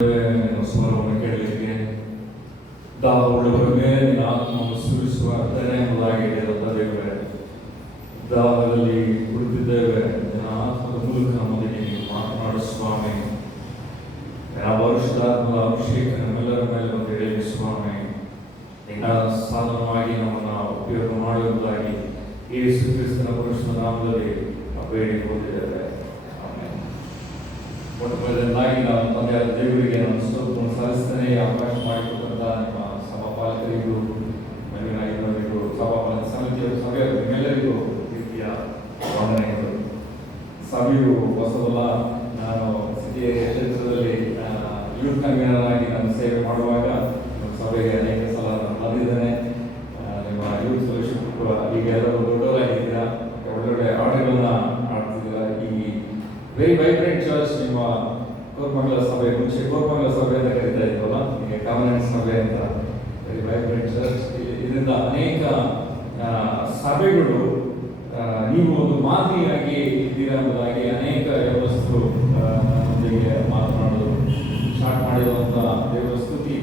ಸ್ವರವನ್ನು ಕೇಳಲಿಕ್ಕೆ ದಾಹವುಳ್ಳವರ ಮೇಲೆ ನಿನ್ನ ಆತ್ಮವನ್ನು ಸುರಿಸುವ ಅರ್ಥನೆ ಎಂಬುದಾಗಿರುವಂಥ ದೇವರೇ, ದಾಹದಲ್ಲಿ ಕುಳಿತಿದ್ದೇವೆ. ನಿನ್ನ ಆತ್ಮದ ಮೂಲಕ ನಮ್ಮೊಂದಿಗೆ ನೀವು ಮಾತನಾಡು ಸ್ವಾಮಿ. ನಿನ್ನ ಪರಿಶುದ್ಧಾತ್ಮದ ಅಭಿಷೇಕ ನಮ್ಮೆಲ್ಲರ ಮೇಲೆ ಬಂದು ಹೇಳಿ ಸ್ವಾಮಿ, ನಿನ್ನ ಸಾಧನವಾಗಿ ನಮ್ಮನ್ನು ಉಪಯೋಗ ಮಾಡುವುದಾಗಿ ಯೇಸು ಕ್ರಿಸ್ತನ ಪರಿಶುದ್ಧ ನಾಮದಲ್ಲಿ ಬೇಡಿ ಹೋಗಿದ್ದೇವೆ. ಮೊಟ್ಟಮೊದಲನೇದಾಗಿ ನಾವು ತಂದೆಯಾದ ದೇವರಿಗೆ ನಮ್ಮ ಸ್ತೋತ್ರವನ್ನು ಸಲ್ಲಿಸ್ತೇನೆ. ಅವಕಾಶ ಮಾಡಿಕೊಟ್ಟಂತ ನಿಮ್ಮ ಸಮಪಾಲಕರಿಗೂ, ಮನೆಯವರಿಗೂ, ಸಭಾಪಾಲಕ ಸಮಿತಿಯ ಸಭೆಯವರು ನಿಮ್ಮೆಲ್ಲರಿಗೂ ರೀತಿಯ ವಂದನೆಗಳು. ಸಭೆಯು ಹೊಸದಲ್ಲ. ನಾನು ಸಿಟಿಯ ಕ್ಷೇತ್ರದಲ್ಲಿ ಯೂತ್ ಕನ್ವೀನರ್ ಆಗಿ ನಾನು ಸೇವೆ ಮಾಡುವಾಗ ನಮ್ಮ ಸಭೆಗೆ ಅನೇಕ ಸಲ ನಾನು ಬಂದಿದ್ದೇನೆ. ನಿಮ್ಮ ಯೂತ್ ಫೆಲೋಶಿಪ್ ಈಗ ಎಲ್ಲರೂ ದೊಡ್ಡವರಾಗಿದ್ದೀರಾ, ಒಳ್ಳೊಳ್ಳೆ ಆಟಗಳನ್ನ ಆಡ್ತಿದ್ದೀರಾ. ಈ ವೆರಿ ವೈಬ್ರೆಂಟ್ ಚರ್ಚ್ ನಿಮ್ಮ ಕೋರ್ಮಂಗಲ ಸಭೆ, ಮುಂಚೆ ಕೋರ್ಮಂಗಲ ಸಭೆ ಅಂತ ಕರೀತಾ ಇದ್ವಲ್ಲ, ಈಗ ಕಾಮನೆಂಟ್ ಸಭೆ ಅಂತ. Very vibrant church. ಇದರಿಂದ ಅನೇಕ ಸಭೆಗಳು ನೀವು ಒಂದು ಮಾದರಿಯಾಗಿ ಇದ್ದೀರಾ ಎಂಬುದಾಗಿ ಅನೇಕ ವ್ಯವಸ್ಥರು ನಮ್ಮೊಂದಿಗೆ ಮಾತನಾಡೋದು ಸ್ಟಾರ್ಟ್ ಮಾಡಿರುವಂಥ ದೇವರ ಸ್ತುತಿ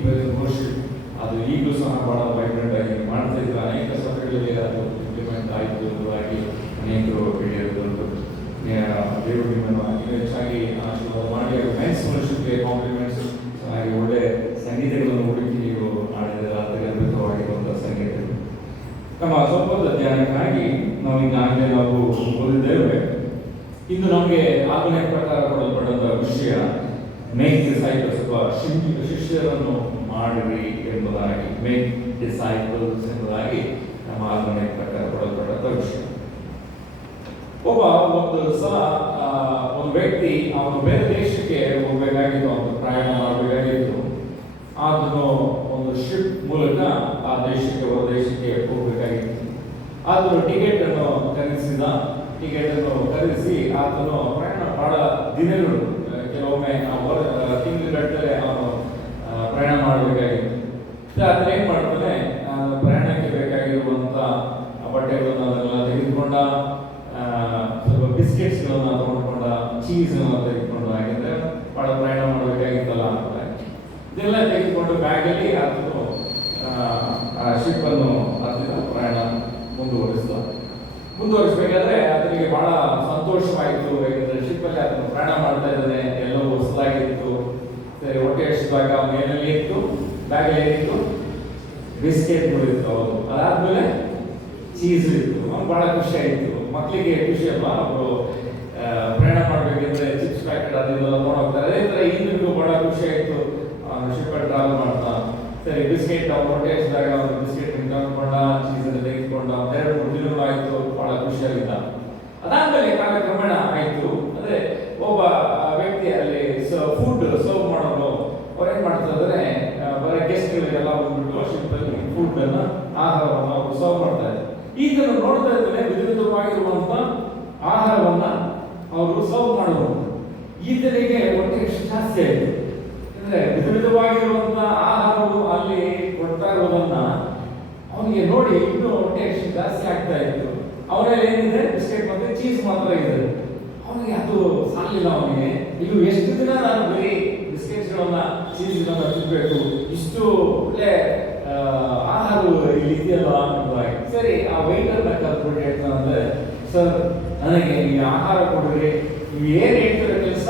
ವರ್ಷಿಪ್ ಅದು ಈಗಲೂ ಸಹ ಬಹಳ ವೈಬ್ರೆಂಟ್ ಆಗಿ ಮಾಡ್ತಾ ಇದ್ರು. ಅನೇಕ ಸಭೆಗಳಲ್ಲಿ ಅದು ಇಂಪ್ಲಿಮೆಂಟ್ ಆಯಿತು ಎಂಬುದಾಗಿ ಅನೇಕರು ಹೇಳಿರುವುದು. ದೇವರು ನಿಮ್ಮನ್ನು ಇನ್ನೂ ಹೆಚ್ಚಾಗಿ ಆಶೀರ್ವಾದ ಮಾಡಿ ಮೆನ್ಸ್ ವರ್ಷಕ್ಕೆ ಕಾಂಪ್ಲಿಮೆಂಟ್ಸ್ ಹಾಗೆ ಒಳ್ಳೆ ಸಂಗೀತಗಳನ್ನು ಹುಡುಕಿ ನೀವು ಮಾಡಿದರೆ ಅತ್ಯದ್ಭುತವಾಗಿರುವಂಥ ಸಂಗೀತಗಳು. ನಮ್ಮ ಸ್ವಲ್ಪ ಧ್ಯಾನಕ್ಕಾಗಿ ನಾವು ಈಗಾಗಲೇ ನಾವು ಓದಿದ್ದೇವೆ. ಇಂದು ನಮಗೆ ಆಜ್ಞೆಯ ಪ್ರಕಾರ ಕೊಡಲ್ಪಡುವಂಥ ವಿಷಯ ಮೇಕ್ ಡಿಸೈಪಲ್ಸ್ ಅಥವಾ ಶಿಷ್ಯರನ್ನು ಮಾಡಿರಿ ಎಂಬುದಾಗಿ, ಮೇಕ್ ಡಿಸೈಪಲ್ಸ್ ಎಂಬುದಾಗಿ ನಮ್ಮ ಆಜ್ಞೆಯ ಪ್ರಕಾರ ಕೊಡಲ್ಪಡುವಂಥ ವಿಷಯ. ಒಂದು ಸಲ ಒಂದು ವ್ಯಕ್ತಿ ಅವನು ಬೇರೆ ದೇಶಕ್ಕೆ ಹೋಗಬೇಕಾಗಿತ್ತು, ಅವನು ಪ್ರಯಾಣ ಮಾಡಬೇಕಾಗಿತ್ತು. ಆತನು ಒಂದು ಶಿಪ್ ಮೂಲಕ ಆ ದೇಶಕ್ಕೆ ಹೊರ ದೇಶಕ್ಕೆ ಹೋಗಬೇಕಾಗಿತ್ತು. ಆತನು ಟಿಕೆಟ್ ಅನ್ನು ಖರೀದಿಸಿ ಆತನು ಪ್ರಯಾಣ ಬಹಳ ದಿನಗಳು, ಕೆಲವೊಮ್ಮೆ ತಿಂಗಳುಗಟ್ಟಲೆ ಅವನು ಪ್ರಯಾಣ ಮಾಡಬೇಕಾಗಿತ್ತು. ಆತನ ಏನ್ ಮಾಡ್ತಾನೆ, ಪ್ರಯಾಣಕ್ಕೆ ಬೇಕಾಗಿರುವಂತ ಬಟ್ಟೆಗಳನ್ನು ಅದನ್ನೆಲ್ಲ ತೆಗೆದುಕೊಂಡ, ಸ್ವಲ್ಪ ಬಿಸ್ಕೆಟ್ಸ್ಗಳನ್ನ ತಗೊಂಡ್ಕೊಂಡ, ಚೀಸ್ಗಳನ್ನ ತೆಗೆದುಕೊಂಡು, ಯಾಕೆಂದ್ರೆ ಬಹಳ ಪ್ರಯಾಣ ಮಾಡಬೇಕಾಗಿತ್ತಲ್ಲ ಅಂತ ಇದೆಲ್ಲ ತೆಗೆದುಕೊಂಡು ಬ್ಯಾಗಲ್ಲಿ ಆತನು ಶಿಪ್ ಅನ್ನು ಹತ್ತಿದ ಪ್ರಯಾಣ ಮುಂದುವರಿಸಬೇಕಾದ್ರೆ ಆತನಿಗೆ ಬಹಳ ಸಂತೋಷವಾಯಿತು. ಯಾಕಂದ್ರೆ ಶಿಪ್ ಅಲ್ಲಿ ಆತನು ಪ್ರಯಾಣ ಮಾಡ್ತಾ ಇದ್ದಾನೆ, ಎಲ್ಲವೂ ಹೊಸದಾಗಿತ್ತು. ಸರಿ, ಹೊಟ್ಟೆ ಹಸಿದಾಗ ಅವನ ಏನಲ್ಲಿ ಇತ್ತು, ಬ್ಯಾಗಲ್ಲಿ ಏನಿತ್ತು, ಬಿಸ್ಕೆಟ್ಗಳು ಇತ್ತು. ಹೌದು, ಅದಾದ್ಮೇಲೆ ಚೀಸ್ ಇತ್ತು. ಅವ್ನು ಬಹಳ ಖುಷಿ ಆಯಿತು. ಮಕ್ಕಳಿಗೆ ಖುಷಿ ಅಲ್ಲ, ಅವರು ಪ್ರಯಾಣ ಮಾಡಬೇಕಂದ್ರೆ ಚಿಪ್ಸ್ ಪ್ಯಾಕೆಟ್ ಅದೆಲ್ಲ ತೊಗೊಂಡೋಗ್ತಾರೆ. ಅದೇ ಥರ ಈಗಿಗೂ ಬಹಳ ಖುಷಿ ಆಯಿತು. ಶಿಪ್ಪಲ್ಲಿ ಟ್ರಾವೆಲ್ ಮಾಡ್ತಾ ಸರಿ ಬಿಸ್ಕೆಟ್ ಅವ್ನು ಹೊಟ್ಟೆ ಹಸಿದಾಗ ಅವನು ಬಿಸ್ಕೆಟ್ ತಗೊಂಡ್ಕೊಂಡ, ಚೀಸನ್ನು ತೆಗೆದುಕೊಂಡ. 2-3 ದಿನಗಳು ಆಯಿತು, ಬಹಳ ಖುಷಿಯಾಗಿದ್ದ. ಅದಾದ್ಮೇಲೆ ಕಾಲಕ್ರಮೇಣ ಆಯಿತು. ಅಂದ್ರೆ ಒಬ್ಬ ವ್ಯಕ್ತಿ ಅಲ್ಲಿ ಫುಡ್ ಸರ್ವ್ ಮಾಡೋರು ಅವ್ರು ಏನ್ ಮಾಡ್ತಾ ಇದ್ದಾರೆ, ಬರೀ ಗೆಸ್ಟ್ಗಳಿಗೆಲ್ಲ ಬಂದ್ಬಿಟ್ಟು ಶಿಪ್ಪಲ್ಲಿ ಫುಡ್ ಅನ್ನ, ಆಹಾರವನ್ನು ಅವರು ಸರ್ವ್ ಮಾಡ್ತಾ ಇದ್ದಾರೆ. ಈತನು ನೋಡ್ತಾ ಇದ್ದಾನೆ, ವಿಧವಿಧವಾಗಿರುವಂತ ಆಹಾರವನ್ನ ಅವರು ಸರ್ವ್ ಮಾಡುವುದು. ಈತನಿಗೆ ಹೊಟ್ಟೆ ಜಾಸ್ತಿ ಆಯಿತು. ಅಂದ್ರೆ ವಿಧವಿಧವಾಗಿರುವಂತ ಆಹಾರವು ಅಲ್ಲಿ ಕೊಡ್ತಾ ಇರೋದನ್ನ ಅವನಿಗೆ ನೋಡಿ ಇನ್ನೂ ಹೊಟ್ಟೆ ಜಾಸ್ತಿ ಆಗ್ತಾ ಇತ್ತು. ಅವರಲ್ಲಿ ಏನಿದೆ, ಬಿಸ್ಕೆಟ್ ಮತ್ತೆ ಚೀಸ್ ಮಾತ್ರ ಇದೆ. ಅವನಿಗೆ ಅದು ಸಾಲಿಲ್ಲ. ಅವನಿಗೆ ಇದು ಎಷ್ಟು ದಿನ ನಾನು ಬರೀ ಬಿಸ್ಕೆಟ್ಸ್ಗಳನ್ನ ಚೀಸ್ಗಳನ್ನ ತಿನ್ಬೇಕು, ಇಷ್ಟು ಒಳ್ಳೆ ಆಹಾರ ಇಲ್ಲಿ ಇದೆಯಲ್ಲ ಎಂಬುದಾಗಿ. ಸರಿ, ಆ ವೈಟರ್ನ ಕಲ್ತ್ಬಿಟ್ಟು ಹೇಳ್ತಾನಂದ್ರೆ, ಸರ್ ನನಗೆ ಈ ಆಹಾರ ಕೊಡ್ರಿ, ನೀವು ಏನು ಹೇಳ್ತಿರೋ ಕೆಲಸ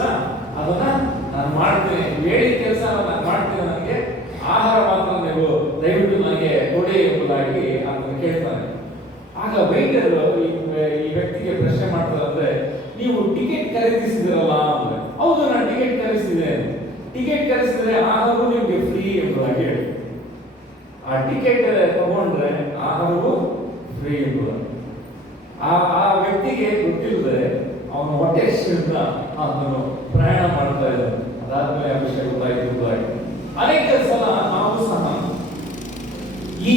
ಅದನ್ನ ನಾನು ಮಾಡ್ತೇನೆ, ನೀವು ಹೇಳಿದ ಕೆಲಸ ನಾನು ಮಾಡ್ತೇನೆ, ನನಗೆ ಆಹಾರ ಮಾತ್ರ ನೀವು ದಯವಿಟ್ಟು ನನಗೆ ಕೊಡಿ ಎಂಬುದಾಗಿ ಅದನ್ನು ಕೇಳ್ತಾನೆ. ಆಗ ವೈಟರ್ ಈ ವ್ಯಕ್ತಿಗೆ ಪ್ರಶ್ನೆ ಮಾಡ್ತಾರೆ, ಅಂದ್ರೆ ನೀವು ಟಿಕೆಟ್ ಖರೀದಿಸಿದಿರಲ್ಲ ಅಂದ್ರೆ. ಹೌದು, ನಾನು ಟಿಕೆಟ್ ಖರೀದಿಸಿದೆ. ಟಿಕೆಟ್ ಖರೀದಿಸಿದ್ರೆ ಆಹಾರವು ನಿಮಗೆ ಫ್ರೀ ಎಂಬುದಾಗಿ ಹೇಳಿ. ಆ ಟಿಕೆಟ್ ತಗೊಂಡ್ರೆ ಆಹಾರವು ಫ್ರೀ ಎಂಬುದಾಗಿ. ಆ ವ್ಯಕ್ತಿಗೆ ಗೊತ್ತಿಲ್ಲದೆ ಅವನು ಹೊಟ್ಟೆ ಹಸಿವಿಂದ ಆತನು ಪ್ರಯಾಣ ಮಾಡ್ತಾ ಇದ್ದಾನೆ. ಅದಾದ್ಮೇಲೆ ಆ ವಿಷಯ ಗೊತ್ತಾಯ್ತು. ಅನೇಕ ಸಲ ನಾವು ಸಹ ಈ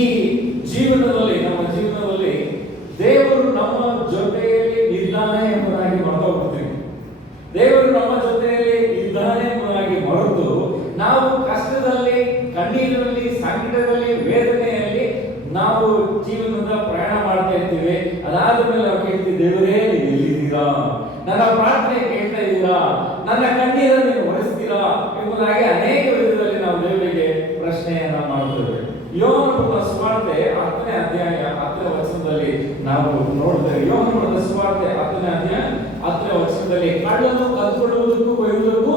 ನಮ್ಮ ಜೀವನದಲ್ಲಿ ದೇವರು ನಮ್ಮ ಜೊತೆಯಲ್ಲಿ ಇದ್ದಾನೆ ಎಂಬುದಾಗಿ ಮರೆತೋಗ್ತೀವಿ. ದೇವರು ನಮ್ಮ ಜೊತೆಯಲ್ಲಿ ಇದ್ದಾನೆ ಎಂಬುದಾಗಿ ಮರೆತು ನಾವು ಕಷ್ಟದಲ್ಲಿ, ಕಣ್ಣೀರಿನಲ್ಲಿ, ಸಂಕಟದಲ್ಲಿ, ವೇದನೆಯಲ್ಲಿ ನಾವು ಜೀವನದ ಪ್ರಯಾಣ ಮಾಡ್ತಾ ಇರ್ತೀವಿ. ಅದಾದ ಮೇಲೆ ನಾವು ಕೇಳ್ತೀವಿ, ದೇವರೇ ನೀವು ಎಲ್ಲಿದ್ದೀರಾ, ನನ್ನ ಪ್ರಾರ್ಥನೆ ಕೇಳ್ತಾ ಇದ್ದೀರಾ, ನನ್ನ ಕಣ್ಣೀರನ್ನು ನೀವು ಒರೆಸ್ತೀರಾ ಎಂಬುದಾಗಿ ಅನೇಕ 10ನೇ ಅಧ್ಯಾಯ 10ನೇ ವಚನದಲ್ಲಿ ನಾವು ನೋಡಿದ್ರೆ, ಯೋಹಾನನ ಬರೆದ ಸುವಾರ್ತೆ 10ನೇ ಅಧ್ಯಾಯ 10ನೇ ವಚನದಲ್ಲಿ, ಕಳ್ಳನು ಕದ್ದುಕೊಳ್ಳುವುದಕ್ಕೂ ಕೊಯ್ಯುವುದಕ್ಕೂ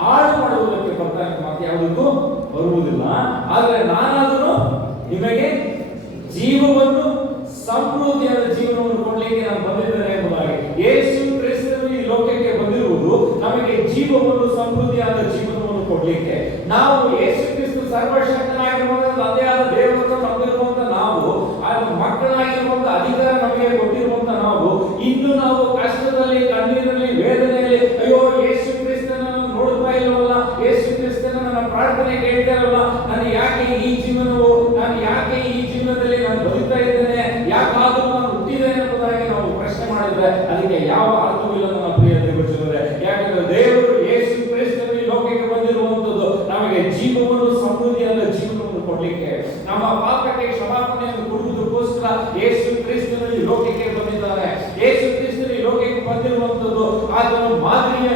ಹಾಳು ಮಾಡುವುದಕ್ಕೆ ಬರ್ತಾನೆ, ಮಾತು ಯಾವುದಕ್ಕೂ ಬರುವುದಿಲ್ಲ. ಆದರೆ ನಾನಾದರೂ ನಿಮಗೆ ಜೀವವನ್ನು, ಸಮೃದ್ಧಿಯಾದ ಜೀವನವನ್ನು ಕೊಡಲಿಕ್ಕೆ ನಾನು ಬಂದಿದ್ದೇನೆ ಎಂಬುದಾಗಿ. ಯೇಸು ಕ್ರಿಸ್ತನು ಈ ಲೋಕಕ್ಕೆ ಬಂದಿರುವುದು ನಮಗೆ ಜೀವವನ್ನು, ಸಮೃದ್ಧಿಯಾದ ಜೀವನವನ್ನು ಕೊಡಲಿಕ್ಕೆ. ನಾವು ಯೇಸು ಕ್ರಿಸ್ತ ಸರ್ವಶಕ್ತನಾಗಿರುವಂತ ತಂದೆಯಾದ ದೇವರನ್ನು ನಂಬಿರುವಂತ ನಾವು, ಆಗ ಮಕ್ಕಳಾಗಿರುವಂತ ಅಧಿಕಾರ ನಮಗೆ ಕೊಟ್ಟಿರುವಂತ ನಾವು, ಇನ್ನು ನಾವು ಕಷ್ಟದಲ್ಲಿ, ಕಣ್ಣೀರಲ್ಲಿ, ವೇದನೆಯಲ್ಲಿ, ಅಯ್ಯೋ ಯೇಸು ಕ್ರಿಸ್ತನನ್ನು ನೋಡ್ತಾ ಇಲ್ಲವಲ್ಲ, ಯೇಸು ಕ್ರಿಸ್ತನ ನನ್ನ ಪ್ರಾರ್ಥನೆ ಕೇಳ್ತಾ ಇರಲ್ಲ, ನಾನು ಯಾಕೆ ಈ ಜೀವನವು, ನಾನು ಯಾಕೆ ಈ ಜೀವನದಲ್ಲಿ ನಾನು ಬದುಕ್ತಾ ಇದ್ದೇನೆ, ಯಾಕಾದರೂ ನಾನು ಹುಟ್ಟಿದ್ದೇನೆ ಎಂಬುದಾಗಿ ನಾವು ಪ್ರಶ್ನೆ ಮಾಡಿದ್ರೆ ಅದಕ್ಕೆ ಯಾವ ಅರ್ಥವಿಲ್ಲ ನನ್ನ ಪ್ರಿಯ ದೇವಜನರೇ. ಯಾಕಂದ್ರೆ ದೇವರು ಯೇಸು ಕ್ರಿಸ್ತನು ಈ ಲೋಕಕ್ಕೆ ಬಂದಿರುವಂತದ್ದು ನಮಗೆ ಜೀವವನ್ನು, ಸಮೃದ್ಧಿಯಾದ ಜೀವನವನ್ನು ಕೊಡ್ಲಿಕ್ಕೆ, ನಮ್ಮ ಪಾಪಕ್ಕೆ ಕ್ಷಮಾಪಣೆಯನ್ನು ಕೊಡುವುದಕ್ಕೋಸ್ಕರ ಯೇಸು ಕ್ರಿಸ್ತನು ಈ ಲೋಕಕ್ಕೆ ಬಂದಿದ್ದಾನೆ. ಯೇಸು ಕ್ರಿಸ್ತನು ಈ ಲೋಕಕ್ಕೆ ಬಂದಿರುವಂತದ್ದು ಆತನು ಮಾದರಿಯ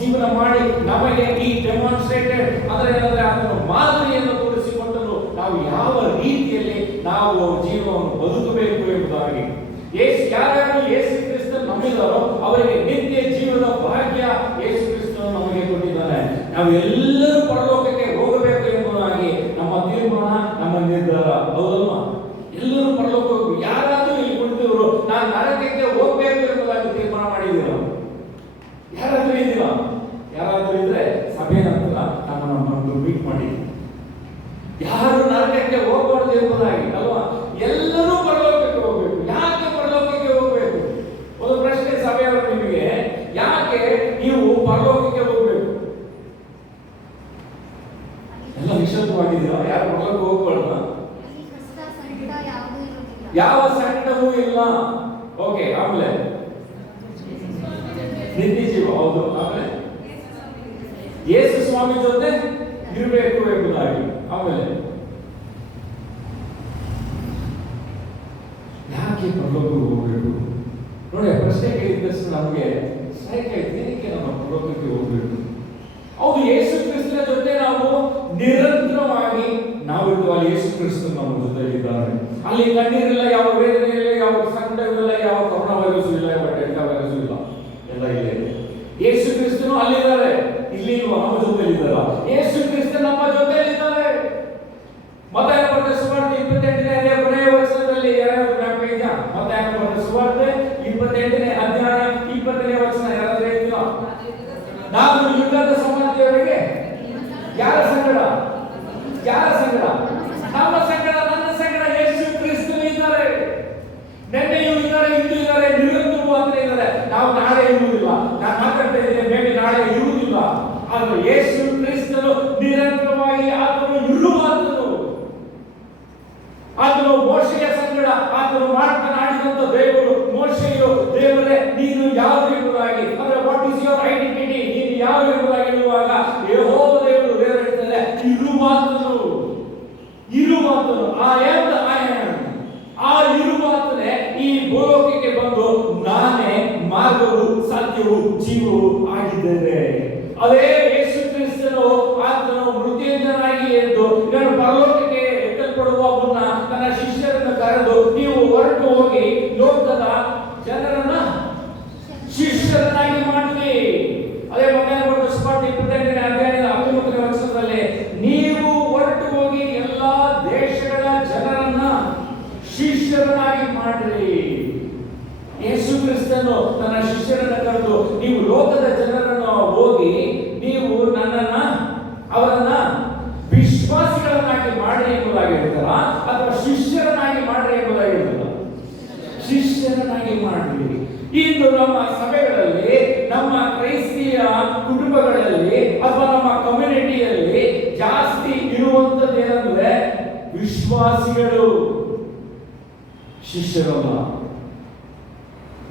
ಜೀವನ ಮಾಡಿ ನಮಗೆ ಈ ಡೆಮಾನ್ಸ್ಟ್ರೇಟೆಡ್ ಅಂದ್ರೆ ಆತನು ಮಾದರಿಯನ್ನು ತೋರಿಸಿಕೊಟ್ಟನು, ನಾವು ಯಾವ ರೀತಿಯಲ್ಲಿ ನಾವು ಜೀವನವನ್ನು ಬದುಕಬೇಕು ಎಂಬುದಾಗಿ. ಯಾರ್ಯಾರು ಯೇಸು ಕ್ರಿಸ್ತನು ನಂಬಿದಾರೋ ಅವರಿಗೆ ನಿತ್ಯ ಜೀವದ ಭಾಗ್ಯ ಯೇಸು ಕ್ರಿಸ್ತನು ನಮಗೆ ಕೊಟ್ಟಿದ್ದಾನೆ. ನಾವು ಎಲ್ಲರೂ ಪರಲೋಕಕ್ಕೆ ಹೋಗಬೇಕು ಎಂಬುದಾಗಿ ನಮ್ಮ ತೀರ್ಮಾನ, ನಮ್ಮ ನಿರ್ಧಾರ, ಹೌದಲ್ವಾ? ಎಲ್ಲರೂ ಪರಲೋಕ ಹೋಗಬೇಕು. ಯಾರಾದ್ರೂ ಇಲ್ಲಿ ಕುಳಿತವರು ನಾನು ನರಕಕ್ಕೆ ಹೋಗ್ಬೇಕು ಎಂಬುದಾಗಿ ತೀರ್ಮಾನ ಮಾಡಿದ್ದೀರ? ಯಾರಾದ್ರೂ ಇದ್ದೀರಾ? ಯಾರಾದ್ರೂ ಇದ್ರೆ ಸಭೆ ನಂತರ ನಮ್ಮನ್ನು ಮೀಟ್ ಮಾಡಿ. ಯಾರು ನರಕಕ್ಕೆ ಹೋಗಬಾರ್ದು ಎಂಬುದಾಗಿ ಅಲ್ವಾ? ಎಲ್ಲರೂ ಪರಲೋಕಕ್ಕೆ ಹೋಗ್ಬೇಕು. ಯಾಕೆ ಪರಲೋಕಕ್ಕೆ ಹೋಗ್ಬೇಕು? ಒಂದು ಪ್ರಶ್ನೆ ಸಭೆಯವರು ನಿಮಗೆ, ಯಾಕೆ ನೀವು ಪರಲೋಕಕ್ಕೆ ಹೋಗ್ಬೇಕು? ಎಲ್ಲ ನಿಶ್ಚಿತವಾಗಿದ್ದೀರಾ? ಯಾರು ಪರಲೋಕಕ್ಕೆ ಹೋಗ್ಬಾರ್ದ? ಯಾವ ಸಂಕಟವೂ ಇಲ್ಲ. ಓಕೆ, ಆಮೇಲೆ ನಿತ್ಯ ಜೀವ, ಹೌದು. ಆಮೇಲೆ ಯೇಸು ಸ್ವಾಮಿ ಜೊತೆ ಇರಬೇಕು ಎಂಬುದಾಗಿ. ಆಮೇಲೆ ಯಾಕೆ ಪರಲೋಕಕ್ಕೆ ಹೋಗ್ಬೇಕು? ನೋಡಿ, ಪ್ರಶ್ನೆ ಕೇಳಿದ ತಕ್ಷಣ ನಮಗೆ ಸ್ಟ್ರೈಕ್ ಆಯ್ತು, ಏನಕ್ಕೆ ನಮ್ಮ ಪರಲೋಕಕ್ಕೆ ಹೋಗ್ಬೇಕು? ಹೌದು, ಯೇಸು ಕ್ರಿಸ್ತನ ಜೊತೆ ನಾವು ನಿರಂತರವಾಗಿ ನಾವಿದ್ದು ಅಲ್ಲಿ ಯೇಸು ಕ್ರಿಸ್ತನು ನಮ್ಮ ಜೊತೆ ಇದ್ದಾರೆ. ಅಲ್ಲಿ ಕಣ್ಣೀರಿಲ್ಲ, ಯಾವ ವೇದನೆ ಇಲ್ಲ, ಯಾವ ಸಂಕಟವಿಲ್ಲ, ಯಾವ ಕೊರೋನಾ ವೈರಸ್ ಇಲ್ಲ, ಯಾವ ಡೆಲ್ಟಾ ವೈರಸ್ ಇಲ್ಲ, ಎಲ್ಲ ಇಲ್ಲೇ. ಯೇಸು ಕ್ರಿಸ್ತನು ಅಲ್ಲಿದ್ದಾರೆ, ಇಲ್ಲಿ ನಮ್ಮ ಜೊತೆ ಇದ್ದಾರ. ಯೇಸು ಕ್ರಿಸ್ತ ನಮ್ಮ ಜೊತೆ ಇದ್ದಾರೆ. ಮತ್ತಾಯನ ಬರೆದ ಸುವಾರ್ತೆ 28ನೇ ಅಧ್ಯಾಯ ಕೊನೆಯ ವಚನದಲ್ಲಿ ಯಾರಾದರೂ ಜ್ಞಾಪಕ ಇದೆಯಾ? ಮತ್ತಾಯನ ಬರೆದ ಸುವಾರ್ತೆ 28ನೇ ಅಧ್ಯಾಯ 20ನೇ ವಚನ ಯಾರಾದರೂ ಹೇಳ್ತೀರಾ? ನಾವು ಯುಗದ ಸಮಾಧಿಯವರೆಗೆ ಯಾರ ಸಂಗಡ? ಯಾರ ಸಂಗಡ? ನಮ್ಮ ಸಂಗಡ, ನನ್ನ ಸಂಗಡ ಯೇಸು ಕ್ರಿಸ್ತನು ಇದ್ದಾರೆ. ನೆನ್ನೆಯೂ ಇದ್ದಾರೆ, ಇಂದು ಇದ್ದಾರೆ, ನಿರಂತರವೂ ಅಂತ ಇದ್ದಾರೆ. ನಾವು ನಾಳೆ ಇರುವುದಿಲ್ಲ. ನಾನು ಮಾತಾಡ್ತಾ ಇದ್ದೇನೆ, ಮೇಬಿ ನಾಳೆ ಇರುವುದಿಲ್ಲ. ಆದರೆ ಯೇಸು ಕ್ರಿಸ್ತನು ನಿರಂತರವಾಗಿ ಆತನು ಇರುವಾತನು. ಆತನು ಮೋಶೆಯ ಸಂಗಡ ಆತನು ಮಾತನಾಡಿದಂತ ದೇವರು, ಮೋಶೆಯು ದೇವರೇ ನೀನು ಯಾರು ಎಂಬುದಾಗಿ, ಅಂದ್ರೆ ವಾಟ್ ಇಸ್ ಯುವರ್ ಐಡೆಂಟಿಟಿ, ನೀನು ಯಾರು ಎಂಬುದಾಗಿ ಇರುವಾಗ ಯೆಹೋವ ದೇವರು ಹೇಳ್ತಾರೆ, ಇರುವಾತನು, ಇರುವಾತನು, ಆ ಇರುವಾತನೇ ಈ ಭೂಲೋಕಕ್ಕೆ ಬಂದು ನಾನೇ ಮಾರ್ಗವು, ಸತ್ಯವು, ಜೀವವು ಆಗಿದ್ದೇನೆ. ಅದೇ ಯೇಸು ಕ್ರಿಸ್ತನು ಆತನು ಮೃತ್ಯುಂಜಯನಾಗಿ ಎದ್ದು ಇವನು ಪರಲೋಕಕ್ಕೆ ಎತ್ತಲ್ಪಡುವ ಮುನ್ನ ತನ್ನ ಶಿಷ್ಯರನ್ನು ಕರೆದು, ನೀವು ಹೊರಟು ಹೋಗಿ ಲೋಕದ ಜನರನ್ನ ಶಿಷ್ಯರನ್ನಾಗಿ ಮಾಡಿರಿ. ಅದೇ ಮಗನ ಬರೆದ ಸುವಾರ್ತೆ 28ನೇ ಅಧ್ಯಾಯದ 19ನೇ ವಚನದಲ್ಲಿ, ನೀವು ಹೊರಟು ಹೋಗಿ ಎಲ್ಲಾ ದೇಶಗಳ ಜನರನ್ನ ಶಿಷ್ಯರನ್ನಾಗಿ ಮಾಡಿರಿ. ಯೇಸು ಕ್ರಿಸ್ತನು ತನ್ನ ಶಿಷ್ಯರನ್ನ ಕರೆದು, ನೀವು ಲೋಕದ ಜನರನ್ನು ಹೋಗಿ ನೀವು ಅವರನ್ನ ವಿಶ್ವಾಸಿಗಳನ್ನಾಗಿ ಮಾಡ್ರಿ ಎಂಬುದಾಗಿ ಹೇಳ್ತಾರ, ಅಥವಾ ಶಿಷ್ಯರನ್ನಾಗಿ ಮಾಡ್ರಿ ಎಂಬುದಾಗಿ ಹೇಳ್ತಾರ? ಶಿಷ್ಯರನ್ನಾಗಿ ಮಾಡ್ರಿ. ಇಂದು ನಮ್ಮ ಸಭೆಗಳಲ್ಲಿ, ನಮ್ಮ ಕ್ರೈಸ್ತಿಯ ಕುಟುಂಬಗಳಲ್ಲಿ ಅಥವಾ ನಮ್ಮ ಕಮ್ಯುನಿಟಿಯಲ್ಲಿ ಜಾಸ್ತಿ ಇರುವಂತದ್ದು ಏನಂದ್ರೆ ವಿಶ್ವಾಸಿಗಳು, ಶಿಷ್ಯರಲ್ಲ.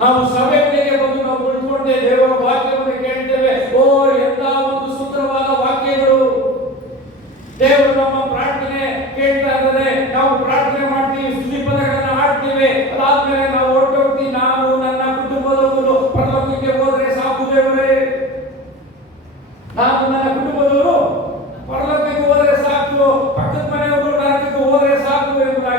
ನಾವು ಸಭೆಗಳಿಗೆ ಬಂದು ನಾವು ಕುಳಿತುಕೊಂಡೇ ದೇವರ ವಾಕ್ಯವನ್ನು ಕೇಳ್ತೇವೆ. ಓ, ಎಂತ ಒಂದು ಸುಂದರವಾದ ವಾಕ್ಯಗಳು! ದೇವರು ನಮ್ಮ ಪ್ರಾರ್ಥನೆ ಕೇಳ್ತಾ ಇದ್ದಾರೆ, ನಾವು ಪ್ರಾರ್ಥನೆ ಮಾಡ್ತೀವಿ, ಸ್ತುತಿ ಪದಗಳನ್ನು ಹಾಡ್ತೀವಿ, ಅದಾದ್ಮೇಲೆ ನಾವು ಹೊರಟೋಗ್ತೀವಿ. ನಾನು ನನ್ನ ಕುಟುಂಬದವರು ಪರಲೋಕಕ್ಕೆ ಹೋದ್ರೆ ಸಾಕು ದೇವರೇ, ನಾನು ನನ್ನ ಕುಟುಂಬದವರು ಪರಲೋಕಕ್ಕೆ ಹೋದ್ರೆ ಸಾಕು, ಪಕ್ಕದ ಮನೆಯವರು ನರಕಕ್ಕೆ ಹೋದ್ರೆ ಸಾಕು ಎಂಬುದಾಗಿ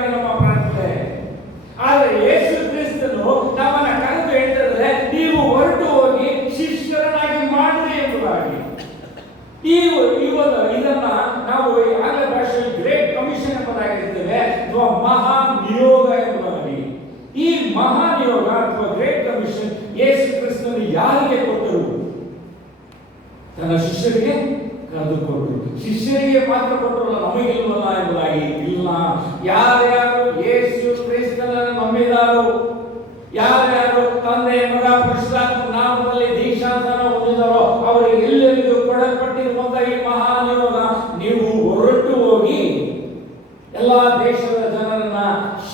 ಇದನ್ನ ನಾವು ಆಂಗ್ಲ ಭಾಷೆಯಲ್ಲಿ ಗ್ರೇಟ್ ಕಮಿಷನ್ ಎಂಬುದಾಗಿರ್ತೇವೆ ಅಥವಾ ಮಹಾ ನಿಯೋಗ ಎಂಬುದಾಗಿ. ಈ ಮಹಾ ನಿಯೋಗ ಅಥವಾ ಗ್ರೇಟ್ ಕಮಿಷನ್ ಯೇಸು ಕ್ರಿಸ್ತನು ಯಾರಿಗೆ ಕೊಟ್ಟರು? ತನ್ನ ಶಿಷ್ಯರಿಗೆ ಕರೆದುಕೊಟ್ಟರು. ಶಿಷ್ಯರಿಗೆ ಮಾತ್ರ ಕೊಟ್ಟರು, ನಮಗಿಲ್ವಲ್ಲ ಎಂಬುದಾಗಿ ಇಲ್ಲ. ಯಾರ್ಯಾರು ಯೇಸು ಕ್ರಿಸ್ತನನ್ನು ನಂಬಿದಾರೋ, ಯಾರ್ಯಾರು ತಂದೆ ಮಗ ಪರಿಶುದ್ಧಾತ್ಮ ನಾಮದಲ್ಲಿ ದೀಕ್ಷಾಸ್ನಾನ ಹೊಂದಿದಾರೋ ಅವರಿಗೆ ಎಲ್ಲರಿಗೂ ಕೊಡಲ್ಪಟ್ಟಿರುವಂತಹ ಈ ಮಹಾನಿಯೋಗ, ನೀವು ಹೊರಟು ಹೋಗಿ ಎಲ್ಲಾ ದೇಶದ ಜನರನ್ನ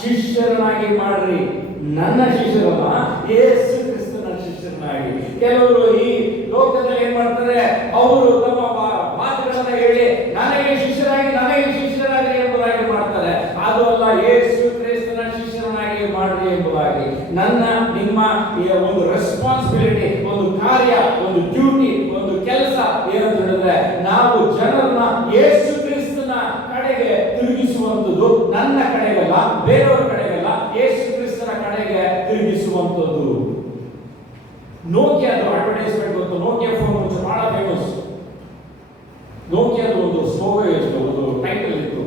ಶಿಷ್ಯರನ್ನಾಗಿ ಮಾಡ್ರಿ. ನನ್ನ ಶಿಷ್ಯರಲ್ಲ, ಯೇಸು ಕ್ರಿಸ್ತನ ಶಿಷ್ಯರನ್ನಾಗಿ. ಕೆಲವರು ಈ ಲೋಕದಲ್ಲಿ ಏನ್ ಮಾಡ್ತಾರೆ, ಅವರು ತಮ್ಮ ಮಾತುಗಳನ್ನ ಹೇಳಿ ನನಗೆ ಶಿಷ್ಯರಾಗಿ ಎಂಬುದಾಗಿ ಮಾಡ್ತಾರೆ. ಅದು ಅಲ್ಲ, ಯೇಸು ಕ್ರಿಸ್ತನ ಶಿಷ್ಯರನ್ನಾಗಿ ಮಾಡ್ರಿ ಎಂಬುದಾಗಿ. ನನ್ನ ನಿಮ್ಮ ಒಂದು ರೆಸ್ಪಾನ್ಸಿಬಿಲಿಟಿ, ಒಂದು ಕಾರ್ಯ, ಒಂದು ಡ್ಯೂಟಿ, ಒಂದು ಕೆಲಸ ಏನಂತ ಹೇಳಿದ್ರೆ, ನಾವು ಜನರನ್ನ ಯೇಸು ಕ್ರಿಸ್ತನ ಕಡೆಗೆ ತಿರುಗಿಸುವಂಥದ್ದು. ನನ್ನ ಕಡೆಗಲ್ಲ, ಬೇರೆಯವರ ಕಡೆಗಲ್ಲ, ಯೇಸು ಕ್ರಿಸ್ತನ ಕಡೆಗೆ ತಿರುಗಿಸುವಂಥದ್ದು. ನೋಕಿಯಾದ ಅಡ್ವರ್ಟೈಸ್ಮೆಂಟ್ ಗೊತ್ತು. ನೋಕಿಯಾ ಫೋನ್ ಮುಂಚೆ ಬಹಳ ಫೇಮಸ್. ನೋಕಿಯಾದ ಒಂದು ಸ್ಲೋಗನ್ ಇತ್ತು, ಒಂದು ಟೈಟಲ್ ಇತ್ತು,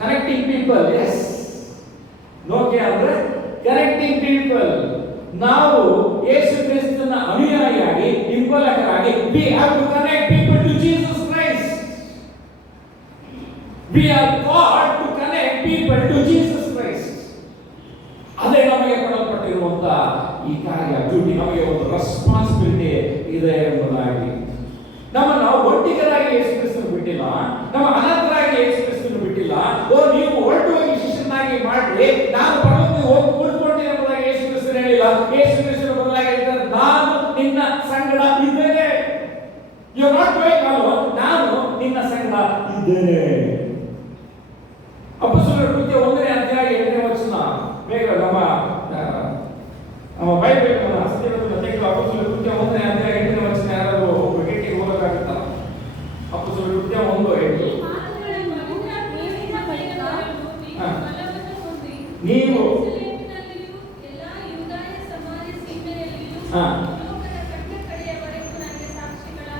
ಕನೆಕ್ಟಿಂಗ್ ಪೀಪಲ್. ಎಸ್, ನೋಕಿಯಾ ಅಂದ್ರೆ ಕನೆಕ್ಟಿಂಗ್ ಪೀಪಲ್. ನಾವು ಯೇಸು ಕ್ರಿಸ್ತನ ಅನುಯಾಯಿಯಾಗಿ, ಹಿಂಬಾಲಕರಾಗಿ, we have to connect people to Jesus Christ. We are called to connect people to Jesus Christ. ಅದೇ ನಮಗೆ ಕೊಡಲ್ಪಟ್ಟಿರುವಂತ ಈ ಕಾರ್ಯ, ಡ್ಯೂಟಿ. ನಮಗೆ ಒಂದು ರೆಸ್ಪಾನ್ಸಿಬಿಲಿಟಿ ಇದೆ ಎಂಬುದಾಗಿ. ನಮ್ಮನ್ನು ಒಟ್ಟಿಗರಾಗಿ ಯೇಸು ಕ್ರಿಸ್ತನು ಬಿಟ್ಟಿಲ್ಲ, ನಮ್ಮ ಅನಾಥರಾಗಿ ಯೇಸು ಕ್ರಿಸ್ತನು ಬಿಟ್ಟಿಲ್ಲ. ನೀವು ಹೊರಟು ಹೋಗಿ ಶಿಷ್ಯನಾಗಿ ಮಾಡ್ರಿ, ನಾನು ಪರಲೋಕಕ್ಕೆ ಹೋಗಿ ಕೂತ್ಕೊಂಡೆ ಎಂಬುದಾಗಿ ಯೇಸು ಕ್ರಿಸ್ತನು ಹೇಳಿಲ್ಲ. ಯೇಸು ಕ್ರಿಸ್ತನು ಬದಲಾಗಿ ಹೇಳ್ತಾರೆ, ನಾನು ನಿನ್ನ ಸಂಗಡ ಇದ್ದೇನೆ. You are not going alone, ನಾನು ನಿನ್ನ ಸಂಗಡ ಇದ್ದೇನೆ. ಅಪೊಸ್ತಲರ ಕೃತ್ಯ 1ನೇ ಅಧ್ಯಾಯ 8ನೇ ವಚನ. ಬೇಗ ನಮ್ಮ ಬೈಬಲ್ ಸತ್ಯವನ್ನು ತೆಗೆದು ಅಪೊಸ್ತಲರ ಕೃತ್ಯ 1ನೇ ಅಧ್ಯಾಯ 8ನೇ ವಚನ ಯಾರಾದರೂ ಗಟ್ಟಿಗೆ ಓದಕ್ಕಾಗುತ್ತಾ? ಅಪೊಸ್ತಲರ ಕೃತ್ಯ 1:8. ನೀವು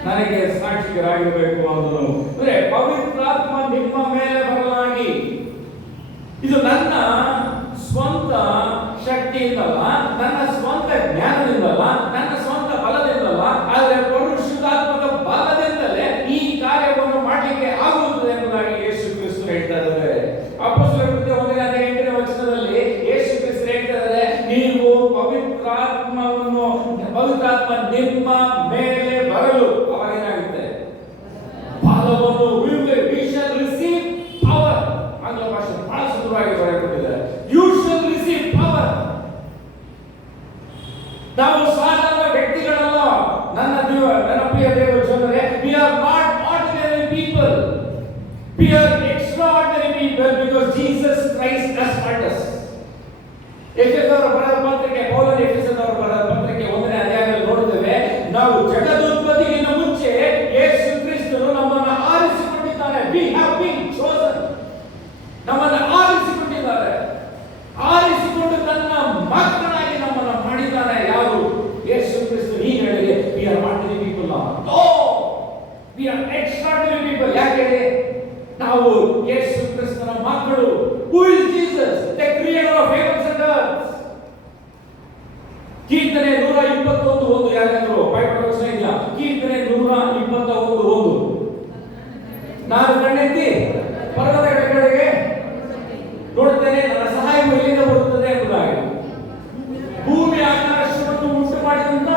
ನನಗೆ ಸಾಕ್ಷಿಗಳಾಗಿರಬೇಕು ಅಂದನು. ಅಂದ್ರೆ ಪವಿತ್ರಾತ್ಮ ನಿಮ್ಮ ಮೇಲೆ ಬರಲಾಗಿ. ಇದು ನನ್ನ ಸ್ವಂತ ಶಕ್ತಿಯಿಂದಲ್ಲ, ನನ್ನ ಸ್ವಂತ ಜ್ಞಾನದಿಂದಲ್ಲ, ನನ್ನ ಸ್ವಂತ ಬಲದಿಂದಲ್ಲ, ಆದರೆ ಪರಿಶುದ್ಧಾತ್ಮದ ಬಲದಿಂದಲೇ ಈ ಕಾರ್ಯವನ್ನು ಮಾಡಲಿಕ್ಕೆ ಆಗುತ್ತದೆ ಎಂಬುದಾಗಿ ಯೇಸು ಕ್ರಿಸ್ತ ಹೇಳ್ತಾ ಇದ್ದಾರೆ. ಅಪೊಸ್ತಲರ ಕೃತ್ಯ 1ನೇ ಅಧ್ಯಾಯ 8ನೇ ವಚನದಲ್ಲಿ ಯೇಸು ಕ್ರಿಸ್ತ ಹೇಳ್ತಾ ಇದ್ದಾರೆ, ನೀವು ಪವಿತ್ರಾತ್ಮ ನಿಮ್ಮ ಮೇಲೆ ಬರಲು. ಅವಾಗ ಏನಾಗುತ್ತೆ? ಫಲವನ್ನು we shall receive power. ಆಂಗ್ಲ ಭಾಷೆ ಬಹಳ ಸುಂದರವಾಗಿ ಬರೆಯಲ್ಪಟ್ಟಿದೆ. You shall receive power. ನಾವು ಸಾಧಾರಣ ವ್ಯಕ್ತಿಗಳಲ್ಲ. ನನ್ನ ಪ್ರಿಯ ದೇವ ಜನರೇ, we are not ordinary people. We are extraordinary people because Jesus Christ has called us. ಎಫೆಸದವರ ಬರೆದ ಪತ್ರಿಕೆ, ಪೌಲನ ಎಫೆಸದವರ ಬರೆದ ಪತ್ರಿಕೆ 1ನೇ ಅಧ್ಯಾಯದಲ್ಲಿ ನೋಡುತ್ತೇವೆ, ನಾವು ಜಗದುತ್ಪತ್ತಿಗಿಂತ ಮುಂಚೆ ಯೇಸು ಕ್ರಿಸ್ತನು ನಮ್ಮನ್ನು ಆರಿಸಿಕೊಂಡಿದ್ದಾನೆ. We have been chosen. ನಮ್ಮನ್ನು ಆರಿಸಿಕೊಂಡಿದ್ದಾರೆ. ಆರಿಸಿಕೊಂಡು ತನ್ನ ಮಕ್ಕಳಾಗಿ ನಮ್ಮನ್ನು ಮಾಡಿದ್ದಾನೆ. ಯಾರು? ಯೇಸು ಕ್ರಿಸ್ತನು. ಹೀಗೆ ಹೇಳಿದೆ, we are ordinary people not. No, we are extraordinary people. ಯಾಕೆ? ನಾವು ಯೇಸು ಕ್ರಿಸ್ತನ ಮಕ್ಕಳು. Who is Jesus? The creator of heavens and earth. ಕೀರ್ತನೆ 121:1 ಯಾರಾದರೂ ಬೈಬಲ್ ವಚನ ಇದೆಯಾ? ಕೀರ್ತನೆ 121:1. ನಾನು ಕಣ್ಣೆತ್ತಿ ಪರ್ವತಗಳ ಕಡೆಗೆ ನೋಡುತ್ತೇನೆ, ನನ್ನ ಸಹಾಯವು ಎಲ್ಲಿಂದ ಬರುತ್ತದೆ ಎಂಬುದಾಗಿ. ಭೂಮಿ ಆಕಾಶವನ್ನು ಉಂಟು ಮಾಡಿದಂತ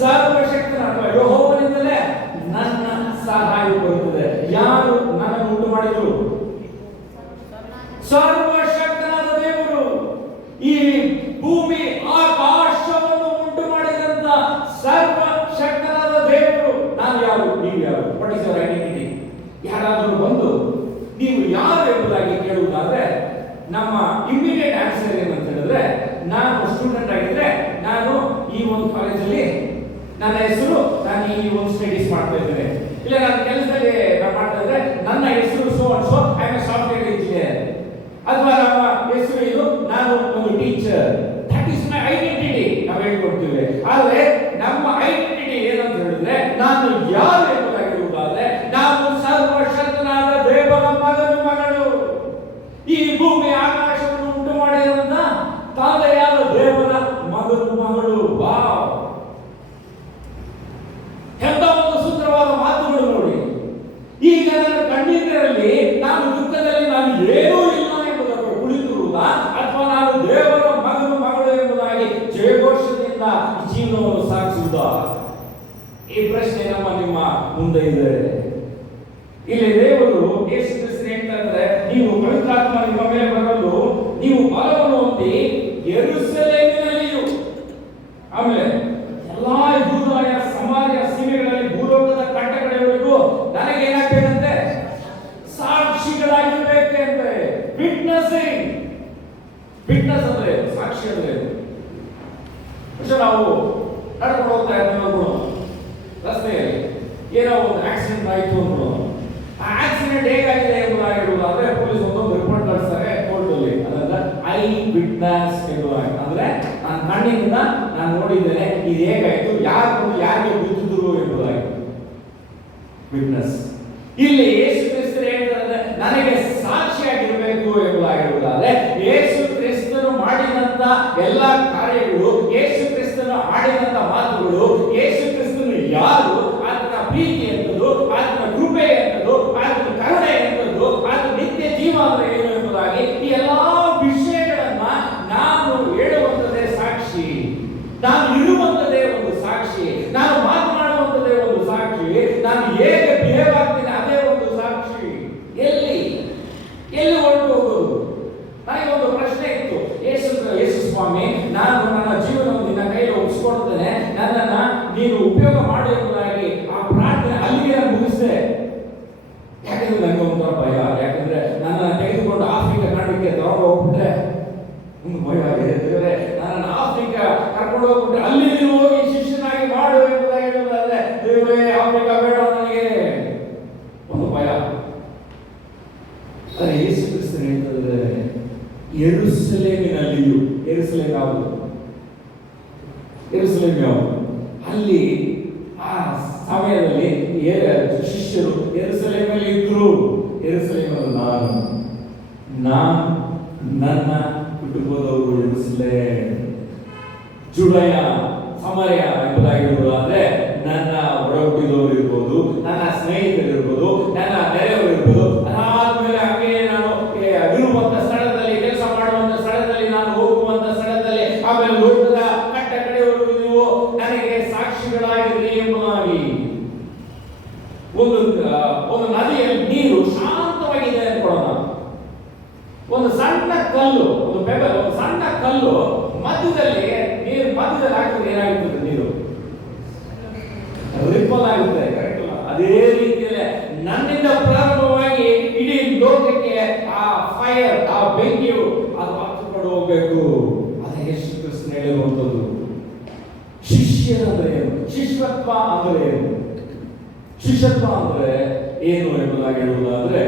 ಸರ್ವಶಕ್ತನ ಅಥವಾ ಯೆಹೋವನಿಂದಲೇ ನನ್ನ ಸಹಾಯವು ಬರುತ್ತದೆ. ಯಾರು ನನ್ನನ್ನು ಉಂಟು ಮಾಡಿದರು? ಸರ್ವಶಕ್ತನಾದ ದೇವರು. ಈ ಭೂಮಿ ಆಕಾಶವನ್ನು ಉಂಟು ಮಾಡಿದಂತ ಸರ್ವಶಕ್ತನಾದ ದೇವರು. ನಾನು ಯಾರು? ನೀವು ಯಾರು? What is your identity? ಯಾರಾದರೂ ಬಂದು ನೀವು ಯಾರು ಎಂಬುದಾಗಿ ಕೇಳುವುದಾದ್ರೆ ನಮ್ಮ ಇಮಿಡಿಯೇಟ್ ಆನ್ಸರ್ ಏನಂತ ಹೇಳಿದ್ರೆ, ನಾನು ಸ್ಟೂಡೆಂಟ್ ಆಗಿದ್ರೆ ನಾನು ಈ ಒಂದು ಕಾಲೇಜಲ್ಲಿ ನನ್ನ ಹೆಸರು, ನಾನು ಈ ಒಂದು ಸ್ಟಡೀಸ್ ಮಾಡ್ತಾ ಇದ್ದೇನೆ. ಇಲ್ಲ ನಾನು ಕೆಲಸದಲ್ಲಿ ನಾನು ಮಾಡ್ತಾ ಇದ್ರೆ ನನ್ನ ಹೆಸರು so and so, I am A software engineer. ಅಥವಾ ನಮ್ಮ ಹೆಸರು ಇದು, ನಾನು ಒಂದು teacher. That is my identity. ನಾವು ಹೇಳ್ಕೊಡ್ತೀವಿ. ಆದರೆ ನಮ್ಮ ಐಡೆಂಟಿಟಿ ಏನಂತ ಹೇಳಿದ್ರೆ, ನಾನು ಯಾರು ಎಂಬುದಾಗಿ ಈ ಭೂಮಿ ಆಕಾಶವನ್ನು ಉಂಟು ಮಾಡಿದಂತ ತಂದೆಯಾದ ದೇವರ ಮಗನು ಮಗಳು. ವಾವ್, ಎಂತ ಒಂದು ಸುಂದರವಾದ ಮಾತುಗಳು ನೋಡಿ. ಈಗ ನನ್ನ ಕಣ್ಣೀರಲ್ಲಿ ನಾನು ದುಃಖದಲ್ಲಿ ನಾನು ಏನೂ ಇಲ್ಲ ಎಂಬುದನ್ನು ಕುಳಿತಿರುವುದ, ಅಥವಾ ನಾನು ದೇವರ ಮಗನು ಮಗಳು ಎಂಬುದಾಗಿ ಜಯಘೋಷದಿಂದ ಜೀವನವನ್ನು ಸಾಗಿಸುವುದ? ಈ ಪ್ರಶ್ನೆ ನಿಮ್ಮ ಮುಂದೆ ಇದೆ. ಇಲ್ಲಿ ದೇವರು ಯೇಸು ಕ್ರಿಸ್ತನು ಹೇಳ್ತಾರೆ, ನೀವು ಪವಿತ್ರಾತ್ಮ ನಿಮ್ಮ ಮೇಲೆ ಬರಲು ನೀವು ಬಲವನ್ನು ಹೊಂದಿ ಯೆರೂಸಲೇಮಿನಲ್ಲಿಯೂ, ಆಮೇಲೆ ಎಲ್ಲಾ ಯೂದಾಯ ಸಮಾರ್ಯ ಸೀಮೆಗಳಲ್ಲಿ ಭೂಲೋಕದ ಕಟ್ಟಕಡೆಯವರೆಗೂ ನನಗೇನಾಗಬೇಕಂತೆ? ಸಾಕ್ಷಿಗಳಾಗಿರ್ಬೇಕಂತೆ. ವಿಟ್ನೆಸ್ಸಿಂಗ್. ವಿಟ್ನೆಸ್ ಅಂದ್ರೆ ಸಾಕ್ಷಿ ಅಂದ್ರೆ ನಾವು ನಡ್ಕೊಂಡು ಹೋಗ್ತಾ ಇದ್ದೀವಿ ರಸ್ತೆಯಲ್ಲಿ, ಏನೋ ಒಂದು ಆಕ್ಸಿಡೆಂಟ್ ಆಯಿತು ಅಂದ್ರು. ಆ ಆಕ್ಸಿಡೆಂಟ್ ಹೇಗಾಗಿದೆ ಎಂಬುದಾಗಿರುವುದಾದ್ರೆ ಪೊಲೀಸ್ ಒಂದೊಂದು ರಿಪೋರ್ಟ್ ಕಳಿಸ್ತಾರೆ ಕೋರ್ಟಲ್ಲಿ. ಅದರಿಂದ ಐ ವಿಟ್ನೆಸ್ ಎಂಬುದಾಗಿ, ಅಂದ್ರೆ ನನ್ನ ಕಣ್ಣಿನಿಂದ ನಾನು ನೋಡಿದ್ದೇನೆ ಇದು ಹೇಗಾಯಿತು, ಯಾರಿಗೆ ಬಿದ್ದಿದ್ರು ಎಂಬುದಾಗಿ ವಿಟ್ನೆಸ್. ಇಲ್ಲಿ ಯೇಸು ಕ್ರಿಸ್ತರು ಹೇಳ್ತಾರೆ ನನಗೆ ಸಾಕ್ಷಿಯಾಗಿರಬೇಕು ಎಂಬುದಾಗಿರುವುದಾದ್ರೆ ಯೇಸು ಕ್ರಿಸ್ತನು ಮಾಡಿದಂತ ಎಲ್ಲ ಕಾರ್ಯಗಳು, ಯೇಸು ಕ್ರಿಸ್ತನು ಆಡಿದಂತ ಮಾತುಗಳು, ಯೇಸು ಕ್ರಿಸ್ತನು ಯಾರು, ಆತನ ಪ್ರೀತಿ ಎಂಬುದು, ಆತನ ಕೃಪೆ ಎಂಬುದು, ಆತನ ಕರುಣೆ ಎಂಬುದು, ಆತನ ನಿತ್ಯ ಜೀವ ಅಂದ್ರೆ ಏನು ಎಂಬುದಾಗಿ ಈ ಎಲ್ಲಾ ವಿಷಯಗಳನ್ನ ನಾನು ಹೇಳುವಂತದೇ ಸಾಕ್ಷಿ, ನಾನು ಇರುವಂತದೇ ಒಂದು ಸಾಕ್ಷಿ, ನಾನು ಮಾತನಾಡುವಂತದೇ ಒಂದು ಸಾಕ್ಷಿ, ನಾನು ಹೇಗೆ ಬಿಹೇವ್ ಆಗ್ತೀನಿ ಅದೇ ಒಂದು ಸಾಕ್ಷಿ. ಎಲ್ಲಿ ಹೊರಟು ಹೋಗೋದು? ನನಗೆ ಒಂದು ಪ್ರಶ್ನೆ ಇತ್ತು. ಯೇಸು ಸ್ವಾಮಿ, ನಾನು ನನ್ನ ಜೀವನವನ್ನು ನಿನ್ನ ಕೈಯಲ್ಲಿ ಒಪ್ಪಿಸ್ಕೊಡ್ತೇನೆ, ನನ್ನನ್ನ ನೀನು ಉಪಯೋಗ ಮಾಡಿ ಎಂಬುದಾಗಿ ಆ ಪ್ರಾರ್ಥನೆ ಅಲ್ಲಿಗೆ ಮುಗಿಸಿದೆ. ಯಾಕಂದ್ರೆ ನನಗೆ ಒಂಥರ ಭಯ. ಯಾಕಂದ್ರೆ ನನ್ನನ್ನು ತೆಗೆದುಕೊಂಡು ಆಫ್ರಿಕಾ ಖಂಡಕ್ಕೆ ತಗೊಂಡು ಹೋಗ್ಬಿಟ್ರೆ ಒಂದು ಭಯ ಆಗಿದೆ. ನನ್ನನ್ನು ಆಫ್ರಿಕಾ ಕರ್ಕೊಂಡು ಹೋಗ್ಬಿಟ್ರೆ ಅಲ್ಲಿ ನೀವು ಹೋಗಿ ಶಿಷ್ಯನಾಗಿ ಮಾಡು ಎಂಬುದಾಗಿ ಹೇಳುವುದಾದ್ರೆ ದೇವರೇ ಆಫ್ರಿಕಾ ಬೇಡ ನನಗೆ ಒಂದು ಭಯ. ಆದರೆ ಯೇಸು ಕ್ರಿಸ್ತನು ಹೇಳ್ತಾರೆ ಯೆರೂಸಲೇಮಿನಲ್ಲಿಯೂ, ಯೆರೂಸಲೇಮ್ ಯಾವುದು? ಯೆರೂಸಲೇಮ್ ಯಾವುದು? ಅಲ್ಲಿ ಆ ಸಮಯದಲ್ಲಿ ಶಿಷ್ಯರು ಯೆರೂಸಲೇಮಲ್ಲಿ ಇದ್ರು. ಯೆರೂಸಲೇಮಲ್ಲಿ ನಾನು ನನ್ನ ಕುಟುಂಬದವರು ಯೆರೂಸಲೇಮ್, ಜುಡಯ, ಸಮರಯ ಎಂಬುದಾಗಿರುವುದಾದ್ರೆ ನನ್ನ ಒಡಹುಟ್ಟಿದವರು ಇರ್ಬೋದು, ನನ್ನ ಸ್ನೇಹಿತರು ಇರ್ಬೋದು, ನನ್ನ ನೆರೆಯವರು ಇರ್ಬೋದು. ಅದಾದ್ಮೇಲೆ ಹಾಗೆ ನಾನು ಇರುವಂತ ಸ್ಥಳದಲ್ಲಿ, ಕೆಲಸ ಮಾಡುವಂತ ಸ್ಥಳದಲ್ಲಿ, ನಾನು ಹೋಗುವಂತ ಸ್ಥಳದಲ್ಲಿ, ಆಮೇಲೆ ಲೋಕದ ಕಟ್ಟ ಕಡೆಯವರು ನೀವು ನನಗೆ ಸಾಕ್ಷಿಗಳಾಗಿರಿ ಎಂಬುದಾಗಿ. ಒಂದು ನದಿಯಲ್ಲಿ ನೀರು ಶಾಂತವಾಗಿದೆ ಅನ್ಕೊಳ್ಳೋಣ. ಒಂದು ಸಣ್ಣ ಕಲ್ಲು, ಒಂದು ಪೆಬಲ್, ಒಂದು ಸಣ್ಣ ಕಲ್ಲು ಮಧ್ಯದಲ್ಲಿ ಹಾಕಿದ್ರೆ ಏನಾಗುತ್ತದೆ? ನೀರು ರಿಪಲ್ ಆಗುತ್ತೆ. ಅದೇ ರೀತಿಯಲ್ಲಿ ನನ್ನಿಂದ ಪ್ರಾರಂಭವಾಗಿ ಇಡೀ ಲೋಕಕ್ಕೆ ಆ ಫೈರ್, ಆ ಬೆಂಕಿಯು ಅದು ಹತ್ತಿಕೊಂಡು ಹೋಗ್ಬೇಕು. ಅದೇ ಯೇಸು ಕ್ರಿಸ್ತನು ಹೇಳಿರುವಂಥದ್ದು. ಶಿಷ್ಯರಂದ್ರೆ ಏನು? ಶಿಷ್ಯತ್ವ ಅಂದ್ರೆ ಏನು? ಶಿಷ್ಯತ್ವ ಅಂದ್ರೆ ಏನು ಎಂಬುದಾಗಿ ಹೇಳುವುದಾದ್ರೆ,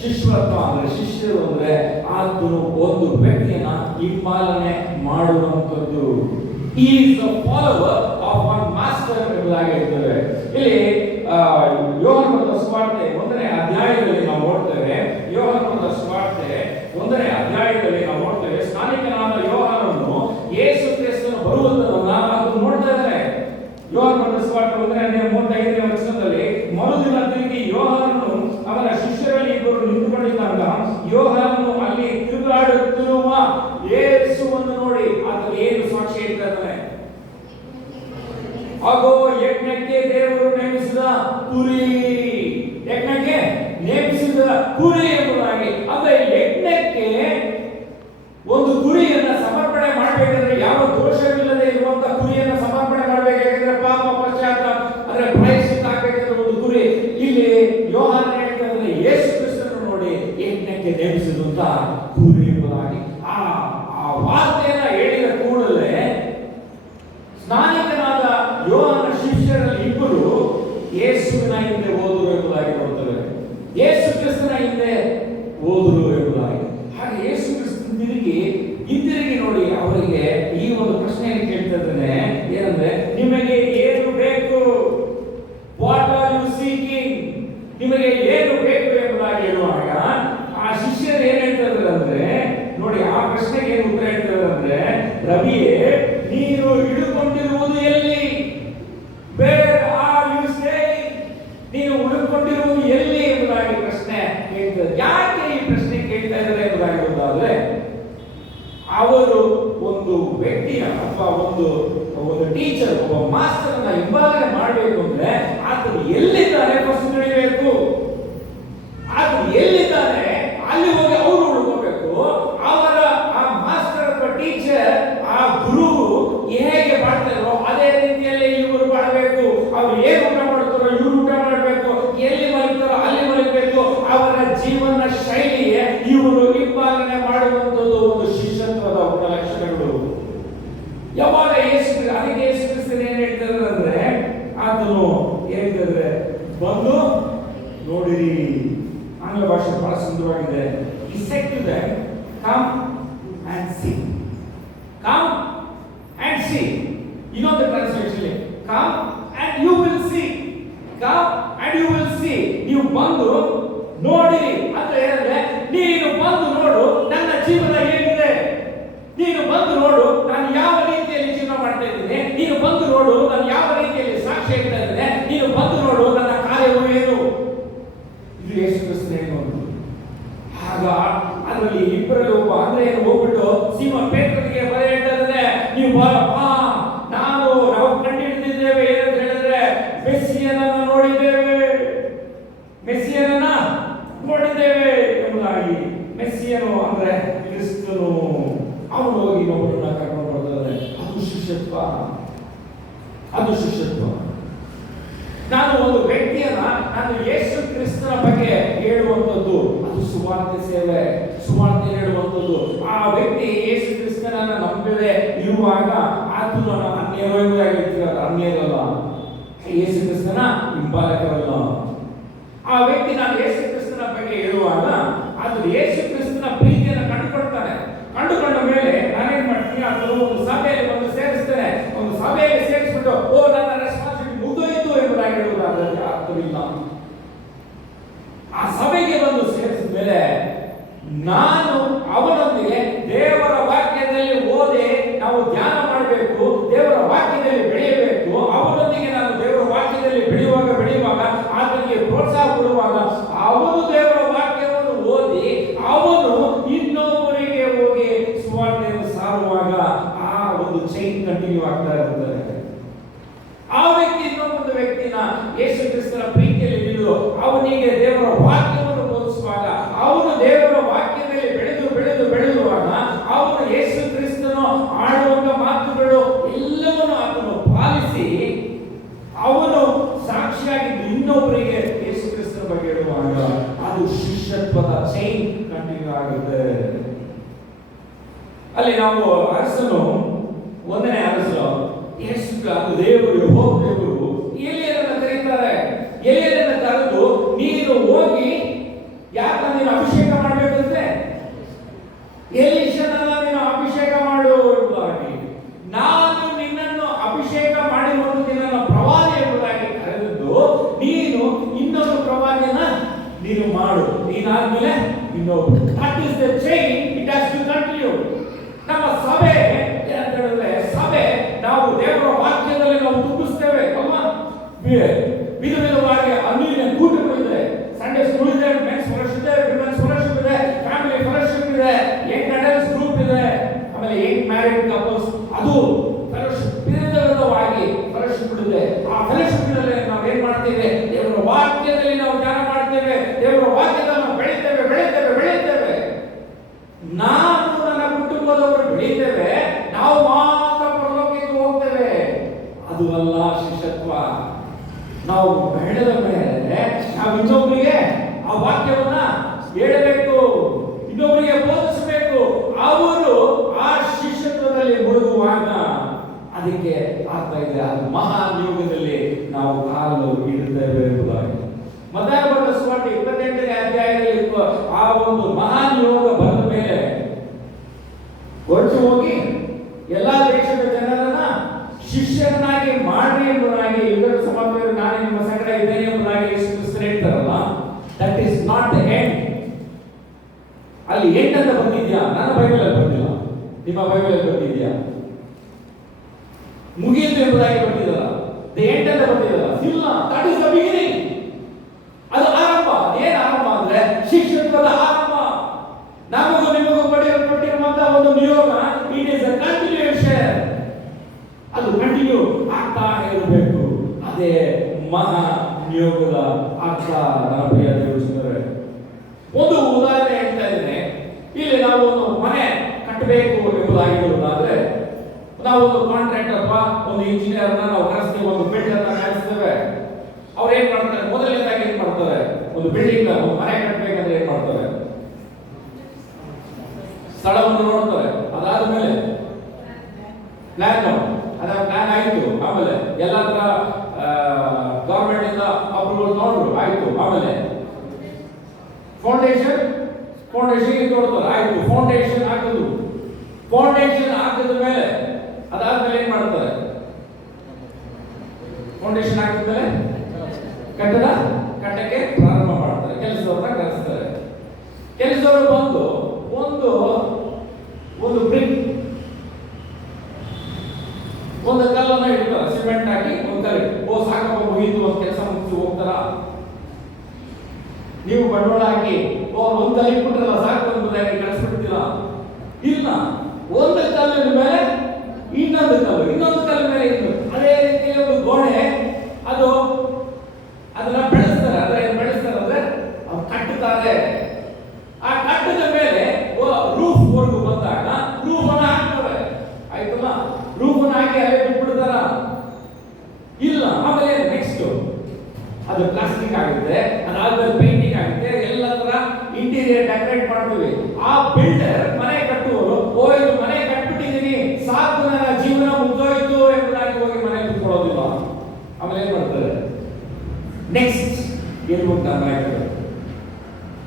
ಶಿಷ್ಯತ್ವ ಅಂದ್ರೆ, ಶಿಷ್ಯರು ಅಂದ್ರೆ ಆತನು ಒಂದು ವ್ಯಕ್ತಿಯನ್ನ ಹಿಂಪಾಲನೆ ಮಾಡುವಂಥದ್ದು. He is the follower of one master ಎಂಬುದಾಗಿ ಹೇಳ್ತೇವೆ. ಇಲ್ಲಿ ಯೋಹಾನ ಬರೆದ ಸುವಾರ್ತೆ 1ನೇ ಅಧ್ಯಾಯದಲ್ಲಿ ನಾವು ನೋಡ್ತೇವೆ. ಯೋಹಾನ ಬರೆದ ಸುವಾರ್ತೆ 1ನೇ ಅಧ್ಯಾಯದಲ್ಲಿ ನಾವು ನೋಡ್ತೇವೆ, ಸ್ನಾನಿಕನಾದ ಯೋಹಾನನು ಯೇಸು ಕ್ರಿಸ್ತನು ಬರುವುದನ್ನು ಆತನು ನೋಡ್ತಾ ಇದ್ದಾರೆ. ಯೋಹಾನ ಬರೆದ ಸುವಾರ್ತೆ 1ನೇ ಅಧ್ಯಾಯ 35ನೇ ವಚನದಲ್ಲಿ, ಮರುದಿನ ತಿರುಗಿ ಯೋಹಾನನು ಅವನ ಶಿಷ್ಯರಲ್ಲಿ ಇಬ್ಬರು ನಿಂತುಕೊಂಡಿದ್ದಾಗ ಯೋಹಾನನು ಅಲ್ಲಿ ತಿರುಗಾಡುತ್ತಿರುವ ಯೇಸುವನ್ನು ನೋಡಿ ಆತನು ಏನು ಸಾಕ್ಷಿ ಹೇಳ್ತಾನೆ? ಆಗೋ ಯಜ್ಞಕ್ಕೆ ದೇವರು ನೇಮಿಸಿದ ಕುರಿ, ಯಜ್ಞಕ್ಕೆ ನೇಮಿಸಿದ ಕುರಿ ಎಂಬುದಾಗಿ. ಅಂದ್ರೆ ಯಜ್ಞಕ್ಕೆ ಒಂದು ಕುರಿಯನ್ನ ಸಮರ್ಪಣೆ ಮಾಡಬೇಕಾದ್ರೆ ಯಾವ ದೋಷವಿಲ್ಲದೆ ಇರುವಂತ ಕುರಿಯನ್ನ ಸಮರ್ಪಣೆ ಮಾಡಬೇಕಾದ್ರೆ ಪಾಪ ಪಶ್ಚಾತ್ತಾಪ ಅಂದ್ರೆ ಪ್ರಾಯಶ್ಚಿತ್ತ ಆಗಬೇಕಾದ್ರೆ ಒಂದು ಕುರಿ. ಇಲ್ಲಿ ಯೋಹಾನ ಹೇಳ್ತಾರೆ ಯೇಸು ಕ್ರಿಸ್ತನನ್ನು ನೋಡಿ ಯಜ್ಞಕ್ಕೆ ನೇಮಿಸಿದಂತ ಕುರಿ ಎಂಬುದಾಗಿ. ಆ ವಾರ್ತೆಯನ್ನ ಹೇಳಿದ ಕೂಡಲೇ ಸ್ನಾನಿಕನಾದ ಯೋಹಾನ ಶಿಷ್ಯರಲ್ಲಿ ಇಬ್ಬರು ಯೇಸುವಿನ ಹಿಂದೆ ಹೋದರು ಎಂಬುದಾಗಿ ನೋಡ್ತೇವೆ. ಯೇಸು ಕ್ರಿಸ್ತನ ಹಿಂದೆ ಹೋದರು ಎಂಬುದಾಗಿ. ಹಾಗೆ ಯೇಸು ಕ್ರಿಸ್ತನ ಹಿಂದಿರುಗಿ ನೋಡಿ ಅವರಿಗೆ ಈ ಒಂದು ಪ್ರಶ್ನೆಯನ್ನು ಕೇಳ್ತಾ ಇದ್ದಾನೆ. ಏನಂದ್ರೆ, ನಿಮಗೆ ಏನು ಬೇಕು? What are you seeking? ನಿಮಗೆ ಏನು ಬೇಕು ಎಂಬುದಾಗಿ ಹೇಳುವಾಗ ಆ ಶಿಷ್ಯರು ಏನ್ ಹೇಳ್ತಾ ಇದ್ದಾರೆ ಕೇಳ್ತಾರೆ. ಯಾಕೆ ಈ ಪ್ರಶ್ನೆ ಕೇಳ್ತಾ ಇದ್ದಾರೆ ಎಂಬುದಾಗಿರುವುದಾದ್ರೆ, ಅವರು ಒಂದು ವ್ಯಕ್ತಿಯ ಅಥವಾ ಒಂದು ಟೀಚರ್, ಒಬ್ಬ ಮಾಸ್ಟರ್ ಅನ್ನ ಹಿಂಬಾಲನೆ ಮಾಡಬೇಕು ಅಂದ್ರೆ ಆತನು ಎಲ್ಲಿದ್ದಾನೆ ಫಸ್ಟ್ ತಿಳಿಬೇಕು. ಆತನು ಎಲ್ಲಿದ್ದಾನೆ ಅಲ್ಲಿ ಹೋಗಿ ಅವರು ಉಳ್ಕೋಬೇಕು. ಅವರ ಆ ಮಾಸ್ಟರ್ ಅಥವಾ ಟೀಚರ್, ಆ ಗುರು ಹೇಗೆ ಮಾಡ್ತಾರೋ ಅದೇ ರೀತಿಯಲ್ಲಿ ಇವರು ಮಾಡಬೇಕು. ಅವ್ರು ಏನು ಊಟ ಮಾಡ್ತಾರೋ ಇವರು ಊಟ ಮಾಡಬೇಕು, ಎಲ್ಲಿ ಮಲಗ್ತಾರೋ ಅಲ್ಲಿ ಮಲಗಬೇಕು. ಅವರ ಜೀವನ ಶೈಲಿಯೇ ಇವರು ಹಿಂಬಾಲನೆ ಮಾಡುವಂಥದ್ದು ಒಂದು ಶಿಷ್ಯತ್ವದ ಲಕ್ಷಣಗಳು. ಯಾವಾಗ ಅದಕ್ಕೆ ಯೇಸು ಕ್ರಿಸ್ತರು ಏನ್ ಹೇಳ್ತಾರೆ ಅಂದ್ರೆ, ಆತನು ಹೇಳ್ತಾರೆ ಬಂದು ನೋಡಿರಿ. ಆಂಗ್ಲ ಭಾಷೆ ಬಹಳ ಸುಂದರವಾಗಿದೆ. He said to them, come and see. Come and see. You know the translation. Come and you will see. Come and you will see. ನೀವು ಬಂದು ನೋಡಿರಿ ಅಂತ ಹೇಳಿದ್ರೆ, ನೀನು ಬಂದು ನೋಡು ನನ್ನ ಜೀವನ ಹೇಗಿದೆ. ನೀನು ಬಂದು ನೋಡು ನಾನು ಯಾವ ರೀತಿಯಲ್ಲಿ ಜೀವನ ಮಾಡ್ತಾ ಇದ್ದೇನೆ. ನೀನು ಬಂದು ನೋಡು ನಾನು ಯಾವ ರೀತಿಯಲ್ಲಿ ಸಾಕ್ಷಿ ಹೇಳ್ತಾ ಇದ್ದೇನೆ. ನೀನು ಬಂದು ನೋಡು ನನ್ನ ಕಾರ್ಯವು ಏನು. ಇದು ಯೇಸು ಕ್ರಿಸ್ತನ ಹೇಳೋದು. ಆಗ ಅದರಲ್ಲಿ ಇಬ್ಬರಲ್ಲಿ ಒಬ್ಬ ಅಂದ್ರೆಯನ್ನು ಹೋಗ್ಬಿಟ್ಟು ಸೀಮೋನ್ ಪೇತ್ರನಿಗೆ ಹೇಳ್ತಾ ಇದ್ದಾನೆ, ನೀವು ಬಾರಪ್ಪ, ನಾವು ಕಂಡುಹಿಡಿದಿದ್ದೇವೆ ಏನಂತ ಹೇಳಿದ್ರೆ ಮೆಸ್ಸಿಯನನ್ನು ನೋಡಿದ್ದೇವೆ, ಮೆಸ್ಸಿಯನನ್ನ ನೋಡಿದ್ದೇವೆ ಎಂಬುದಾಗಿ. ಮೆಸ್ಸಿಯನು ಅಂದ್ರೆ ಕ್ರಿಸ್ತನು. ಅವನು ಹೋಗಿ ಇನ್ನೊಬ್ಬರನ್ನ ಕರ್ಕೊಂಡು ಬರ್ತಾರೆ. ಅದು ಶಿಷ್ಯತ್ವ, ಅದು ಶಿಷ್ಯತ್ವ. ನಾನು ಒಂದು ವ್ಯಕ್ತಿಯನ್ನ ನಾನು ಯೇಸು ಕ್ರಿಸ್ತನ ಬಗ್ಗೆ ಹೇಳುವಂಥದ್ದು, ಅದು ಸುವಾರ್ತೆ ಸೇವೆ, ಸುವಾರ್ತೆ ಹೇಳುವಂಥದ್ದು. ಆ ವ್ಯಕ್ತಿ ಯೇಸು ಕ್ರಿಸ್ತನನ್ನ ನಂಬದೆ ಇರುವಾಗ ಆತನು ಅನ್ಯವಾಗಿರ್ತೀರಲ್ಲ, ಅನ್ಯರಲ್ಲ, ಯೇಸು ಕ್ರಿಸ್ತನ ಹಿಂಬಾಲಕರಲ್ಲ. ಆ ವ್ಯಕ್ತಿ ನಾನು ಯೇಸು ಕ್ರಿಸ್ತನ ಬಗ್ಗೆ ಹೇಳುವಾಗ ಅದು ಯೇಸು ಕ್ರಿಸ್ತನ ಪ್ರೀತಿಯನ್ನು ಕಂಡುಕೊಳ್ತಾನೆ. ಕಂಡುಕೊಂಡ ಮೇಲೆ ನಾನೇನ್ ಮಾಡ್ತೀನಿ, ಅದು ಒಂದು ಸಭೆಯಲ್ಲಿ ಒಂದು ಸೇರಿಸ್ತೇನೆ. ಒಂದು ಸಭೆಯಲ್ಲಿ ಸೇರಿಸ್ಬಿಟ್ಟು ಓ ನನ್ನ ರೆಸ್ಪಾನ್ಸಿಬಿಲಿಟಿ ಮುಗಿದೋಯ್ತು ಎಂಬುದಾಗಿ ಹೇಳುವುದಾದ್ರೆ ಅರ್ಥವಿಲ್ಲ. ಆ ಸಭೆಗೆ ಬಂದು ಸೇರಿಸಿದ ಮೇಲೆ ನಾನು ಅವನೊಂದಿಗೆ ದೇವರ ವಾಕ್ಯದಲ್ಲಿ ಓದಿ ನಾವು ಧ್ಯಾನ ಮಾಡಬೇಕು, ದೇವರ ವಾಕ್ಯದಲ್ಲಿ ಬೆಳೆಯಬೇಕು. ಅವನೊಂದಿಗೆ ನಾನು ದೇವರ ವಾಕ್ಯದಲ್ಲಿ ಬೆಳೆಯುವಾಗ ಆತನಿಗೆ ಪ್ರೋತ್ಸಾಹ ಕೊಡುವಾಗ ಅವನು ದೇವರ ವಾಕ್ಯವನ್ನು ಓದಿ ಅವನು ಇನ್ನೊಬ್ಬರಿಗೆ ಹೋಗಿ ಸುವಾರ್ತೆಯನ್ನು ಸಾರುವಾಗ ಆ ಒಂದು ಚೈನ್ ಕಂಟಿನ್ಯೂ ಆಗ್ತಾ ಇರ್ತದೆ. ಆ ವ್ಯಕ್ತಿ ಇನ್ನೊಂದು ವ್ಯಕ್ತಿನ ಯೇಸು ಕ್ರಿಸ್ತನ ಪ್ರೀತಿಯಲ್ಲಿ ನಿಲ್ಲು ಅವನಿಗೆ ದೇವರ ವಾಕ್ಯವನ್ನು ಬೋಧಿಸುವಾಗ ಅವನು ದೇವರ ವಾಕ್ಯದಲ್ಲಿ ಬೆಳೆಯುವಾಗ ಅವನು ಯೇಸು ಕ್ರಿಸ್ತನು ಆಡುವಂತ ಮಾತುಗಳು ಎಲ್ಲವನ್ನು ಅದನ್ನು ಪಾಲಿಸಿ ಅವನು ಸಾಕ್ಷಿಯಾಗಿದ್ದು ಇನ್ನೊಬ್ಬರಿಗೆ ಯೇಸು ಕ್ರಿಸ್ತನ ಬಗ್ಗೆ ಹೇಳುವಾಗ ಅದು ಶಿಷ್ಯತ್ವದ ಚೈನ್ ಕಂಟಿನ್ಯೂ ಆಗುತ್ತೆ. ಅಲ್ಲಿ ನಾವು ಅರಸನು, ಒಂದನೇ ಅರಸನು ಯೇಸು ಅದು ದೇವರು ದೇವರು ಎಲಿಯರನ್ನ ಕರೀತಾರೆ. ಎಲಿಯರನ್ನ ಕರೆದು ನೀನು ಹೋಗಿ ಯಾರನ್ನ ನೀನು ಅಭಿಷೇಕ ಮಾಡಬೇಕಂತೆ, ಎಲೀಷನನ್ನ ನೀನು ಅಭಿಷೇಕ ಮಾಡು ಎಂಬುದಾಗಿ, ನಾನು ನಿನ್ನನ್ನು ಅಭಿಷೇಕ ಮಾಡಿರುವುದು ನಿನ್ನನ್ನು ಪ್ರವಾದಿ ಎಂಬುದಾಗಿ ಕರೆದದ್ದು, ನೀನು ಇನ್ನೊಂದು ಪ್ರವಾದಿಯನ್ನ ನೀನು ಮಾಡು, ನೀನಾದ್ಮೇಲೆ ಇನ್ನೊಬ್ಬರು. That is the chain, it has to continue. ನಮ್ಮ ಸಭೆ ಏನಂತ ಹೇಳಿದ್ರೆ, ಸಭೆ ನಾವು ದೇವರ ವಾಕ್ಯದಲ್ಲಿ ನಾವು ತುಂಬಿಸ್ತೇವೆ ಅಲ್ವಾ. ವಿಧವಾಗಿ ಅನ್ಯ ಕೂಟಗಳಿದೆ, ಸಂಡೇ ಸ್ಕೂಲ್ ಇದೆ, ಮೆನ್ಸ್ ಫೆಲೋಶಿಪ್ ಇದೆ, ವಿಮೆನ್ಸ್ ಫೆಲೋಶಿಪ್ ಇದೆ, ಫ್ಯಾಮಿಲಿ ಫೆಲೋಶಿಪ್ ಇದೆ, ಯಂಗ್ ಅಡಲ್ಟ್ಸ್ ಗ್ರೂಪ್ ಇದೆ, ಆಮೇಲೆ ಯಂಗ್ ಮ್ಯಾರಿಡ್ ಕಪಲ್ಸ್, ಅದು ಫೆಲೋಶಿಪ್ ವಿಧವಾಗಿ ಫೆಲೋಶಿಪ್ ಇದೆ. ಆ ಫೆಲೋಶಿಪ್ ನಲ್ಲಿ ನಾವು ಏನ್ ಮಾಡ್ತೇವೆ, ದೇವರ ವಾಕ್ಯದಲ್ಲಿ ನಾವು ಧ್ಯಾನ ಮಾಡ್ತೇವೆ, ದೇವರ ವಾಕ್ಯದಲ್ಲಿ ನಾವು ಬೆಳಿತೇವೆ. ನಾನು ನನ್ನ ಕುಟುಂಬದವರು ಬೆಳಿತೇವೆ, ನಾವು ಮಾತ್ರ ಪರಲೋಕಕ್ಕೆ ಹೋಗ್ತೇವೆ. ಅದು ಅಲ್ಲ ಶಿಷ್ಯತ್ವ. ನಾವು ಬೆಳೆದ ಮೇಲೆ ನಾವು ಇನ್ನೊಬ್ಬರಿಗೆ ಆ ವಾಕ್ಯವನ್ನ ಹೇಳಬೇಕು, ಇನ್ನೊಬ್ಬರಿಗೆ ಬೋಧಿಸಬೇಕು. ಅವರು ಆ ಶಿಷ್ಯತ್ವದಲ್ಲಿ ಮುಳುಗುವಾಗ ಅದಕ್ಕೆ ಅರ್ಥ ಇದೆ, ಅದು ಮಹಾನ್ ಯೋಗದಲ್ಲಿ ನಾವು ಕಾಲು ಇಡುತ್ತೇವೆ ಎಂಬುದಾಗಿ. ಮತ್ತಾಯ ಬರೆದ ಸುವಾರ್ತೆ 28ನೇ ಅಧ್ಯಾಯದಲ್ಲಿ ಆ ಒಂದು ಮಹಾನ್ ಯೋಗ ಬಂದ ಮೇಲೆ ಹೊರಟು ಹೋಗಿ ಎಲ್ಲಾ ದೇಶದ ಜನರನ್ನ ಶಿಷ್ಯರನ್ನಾಗಿ ಮಾಡ್ರಿ ಎಂಬುದಾಗಿ, ಯುಗದ ಸಮಾಜದಲ್ಲಿ ನಾನೇ ನಿಮ್ಮ ಸಂಗಡ ಇದ್ದೇನೆ ಎಂಬುದಾಗಿ ಯೇಸು ಕ್ರಿಸ್ತರು ಹೇಳ್ತಾರಲ್ಲ, that is not the end. ಅಲ್ಲಿ ಎಂಡ್ ಅಂತ ಬಂದಿದ್ಯಾ? ನನ್ನ ಬೈಬಲ್ ಅಲ್ಲಿ ಬಂದಿಲ್ಲ, ನಿಮ್ಮ ಬೈಬಲ್ ಅಲ್ಲಿ ಬಂದಿದ್ಯಾ? ಮುಗಿಯಿತು ಎಂಬುದಾಗಿ ಬಂದಿದಲ್ಲ, ದ ಎಂಡ್ ಅಂತ ಬಂದಿದಲ್ಲ, ಇಲ್ಲ. That is the beginning. ಅದು ಆರಂಭ. ಏನು ಆರಂಭ ಅಂದ್ರೆ ಶಿಷ್ಯ ಒಂದು ನಿಯೋಗ ಇಟ್ ಇಸ್ ಅ ಕಂಟಿನ್ಯೂಯೇಷನ್, ಅದು ಕಂಟಿನ್ಯೂ ಆಗ್ತಾ ಇರಬೇಕು. ಅದೇ ಮಹಾ ನಿಯೋಗದ ಅರ್ಥ. ನನ್ನ ಪ್ರಿಯ ದೇವಸ್ಥಾನರೇ, ಒಂದು ಉದಾಹರಣೆ ಹೇಳ್ತಾ ಇದ್ದೇನೆ. ಇಲ್ಲಿ ನಾವು ಒಂದು ಮನೆ ಕಟ್ಟಬೇಕು ಎಂಬುದಾಗಿರುವುದಾದ್ರೆ ನಾವು ಒಂದು ಕಾಂಟ್ರಾಕ್ಟರ್ ಅಥವಾ ಒಂದು ಇಂಜಿನಿಯರ್ ನಾವು ಕರೆಸ್ತೀವಿ, ಒಂದು ಬಿಲ್ಡರ್ ಕರೆಸ್ತೇವೆ. ಅವ್ರು ಏನ್ ಮಾಡ್ತಾರೆ? ಮೊದಲನೇದಾಗಿ ಏನ್ ಮಾಡ್ತಾರೆ? ಒಂದು ಬಿಲ್ಡಿಂಗ್ ಒಂದು ಮನೆ ಕಟ್ಟಬೇಕಂದ್ರೆ ಏನ್ ಮಾಡ್ತಾರೆ? ಸ್ಥಳವನ್ನು ನೋಡ್ತಾರೆ. ಅದಾದ ಮೇಲೆ ಪ್ಲಾನ್ ಆಯ್ತು. ಆಮೇಲೆ ಎಲ್ಲ ಗವರ್ಮೆಂಟ್ ಇಂದ ಅಪ್ರೂವಲ್ ನೋಡ್ರು, ಆಯ್ತು. ಆಮೇಲೆ ಫೌಂಡೇಶನ್ ನೋಡ್ತಾರೆ, ಆಯ್ತು. ಫೌಂಡೇಶನ್ ಹಾಕಿದ ಮೇಲೆ ಅದಾದ್ಮೇಲೆ ಏನ್ ಮಾಡ್ತಾರೆ? ಫೌಂಡೇಶನ್ ಹಾಕಿದ ಮೇಲೆ ಕಟ್ಟಕ್ಕೆ ಪ್ರಾರಂಭ ಮಾಡ್ತಾರೆ. ಕೆಲಸದವ್ರನ್ನ ಕರೆಸ್ತಾರೆ. ಕೆಲಸದವರು ಬಂದು ಒಂದು ಬ್ರಿಕ್, ಒಂದು ಕಲ್ಲನ್ನು ಇಡ್ತಾರೆ. ಸಿಮೆಂಟ್ ಹಾಕಿ ಒಂದು ಕಲ್ಲು, ಸಾಕಪ್ಪ ಮುಗಿದು ಒಂದು ಕೆಲಸ ಮುಗಿಸಿ ಹೋಗ್ತಾರ? ನೀವು ಬಂಡವಾಳ ಹಾಕಿ ಒಂದು ಕಲ್ಲು ಇಟ್ಬಿಟ್ರಲ್ಲ ಸಾಕು ಎಂಬುದಾಗಿ ಕಳಿಸ್ಬಿಡ್ತೀರಾ? ಇಲ್ಲ, ಒಂದು ಕಲ್ಲಿನ ಮೇಲೆ ಇನ್ನೊಂದು ಕಲ್ಲು ಮೇಲೆ ಇನ್ನೊಂದು. ಅದೇ ರೀತಿ ಒಂದು ಗೋಡೆ, ಅದನ್ನ ಬೆಳೆಸ್ತಾರೆ. ಅಂದ್ರೆ ಅವ್ರು ಕಟ್ಟುತ್ತಾರೆ. ಆ ಕಟ್ಟದ ಮೇಲೆ ರೂಫ್ ವರ್ಗು ಬಂದಾಗ ರೂಫ್ ಅನ್ನ ಹಾಕ್ತಾರೆ. ಆಯ್ತಲ್ಲ, ರೂಫ್ ಅನ್ನ ಹಾಕಿ ಅಲ್ಲೇ ಬಿಟ್ಬಿಡ್ತಾರ? ಇಲ್ಲ. ಆಮೇಲೆ ನೆಕ್ಸ್ಟ್ ಅದು ಪ್ಲಾಸ್ಟಿಕ್ ಆಗುತ್ತೆ, ಅದಾದ್ಮೇಲೆ ಪೇಂಟಿಂಗ್ ಆಗುತ್ತೆ, ಎಲ್ಲ ತರ ಇಂಟೀರಿಯರ್ ಡೆಕೋರೇಟ್ ಮಾಡ್ತೀವಿ. ಆ ಬಿಲ್ಡರ್ ಮನೆ ಕಟ್ಟುವವರು ಇದು ಮನೆ ಕಟ್ಬಿಟ್ಟಿದೀನಿ ಸಾಕು, ನನ್ನ ಜೀವನ ಮುಗ್ದೋಯ್ತು ಎಂಬುದಾಗಿ ಹೋಗಿ ಮನೆ ಕುತ್ಕೊಳ್ಳೋದಿಲ್ಲ. ಆಮೇಲೆ ಏನ್ ಮಾಡ್ತಾರೆ? ನೆಕ್ಸ್ಟ್ ಏನ್ ಹೋಗ್ತಾರೆ? ಮನೆ ಕಟ್ತಾರೆ.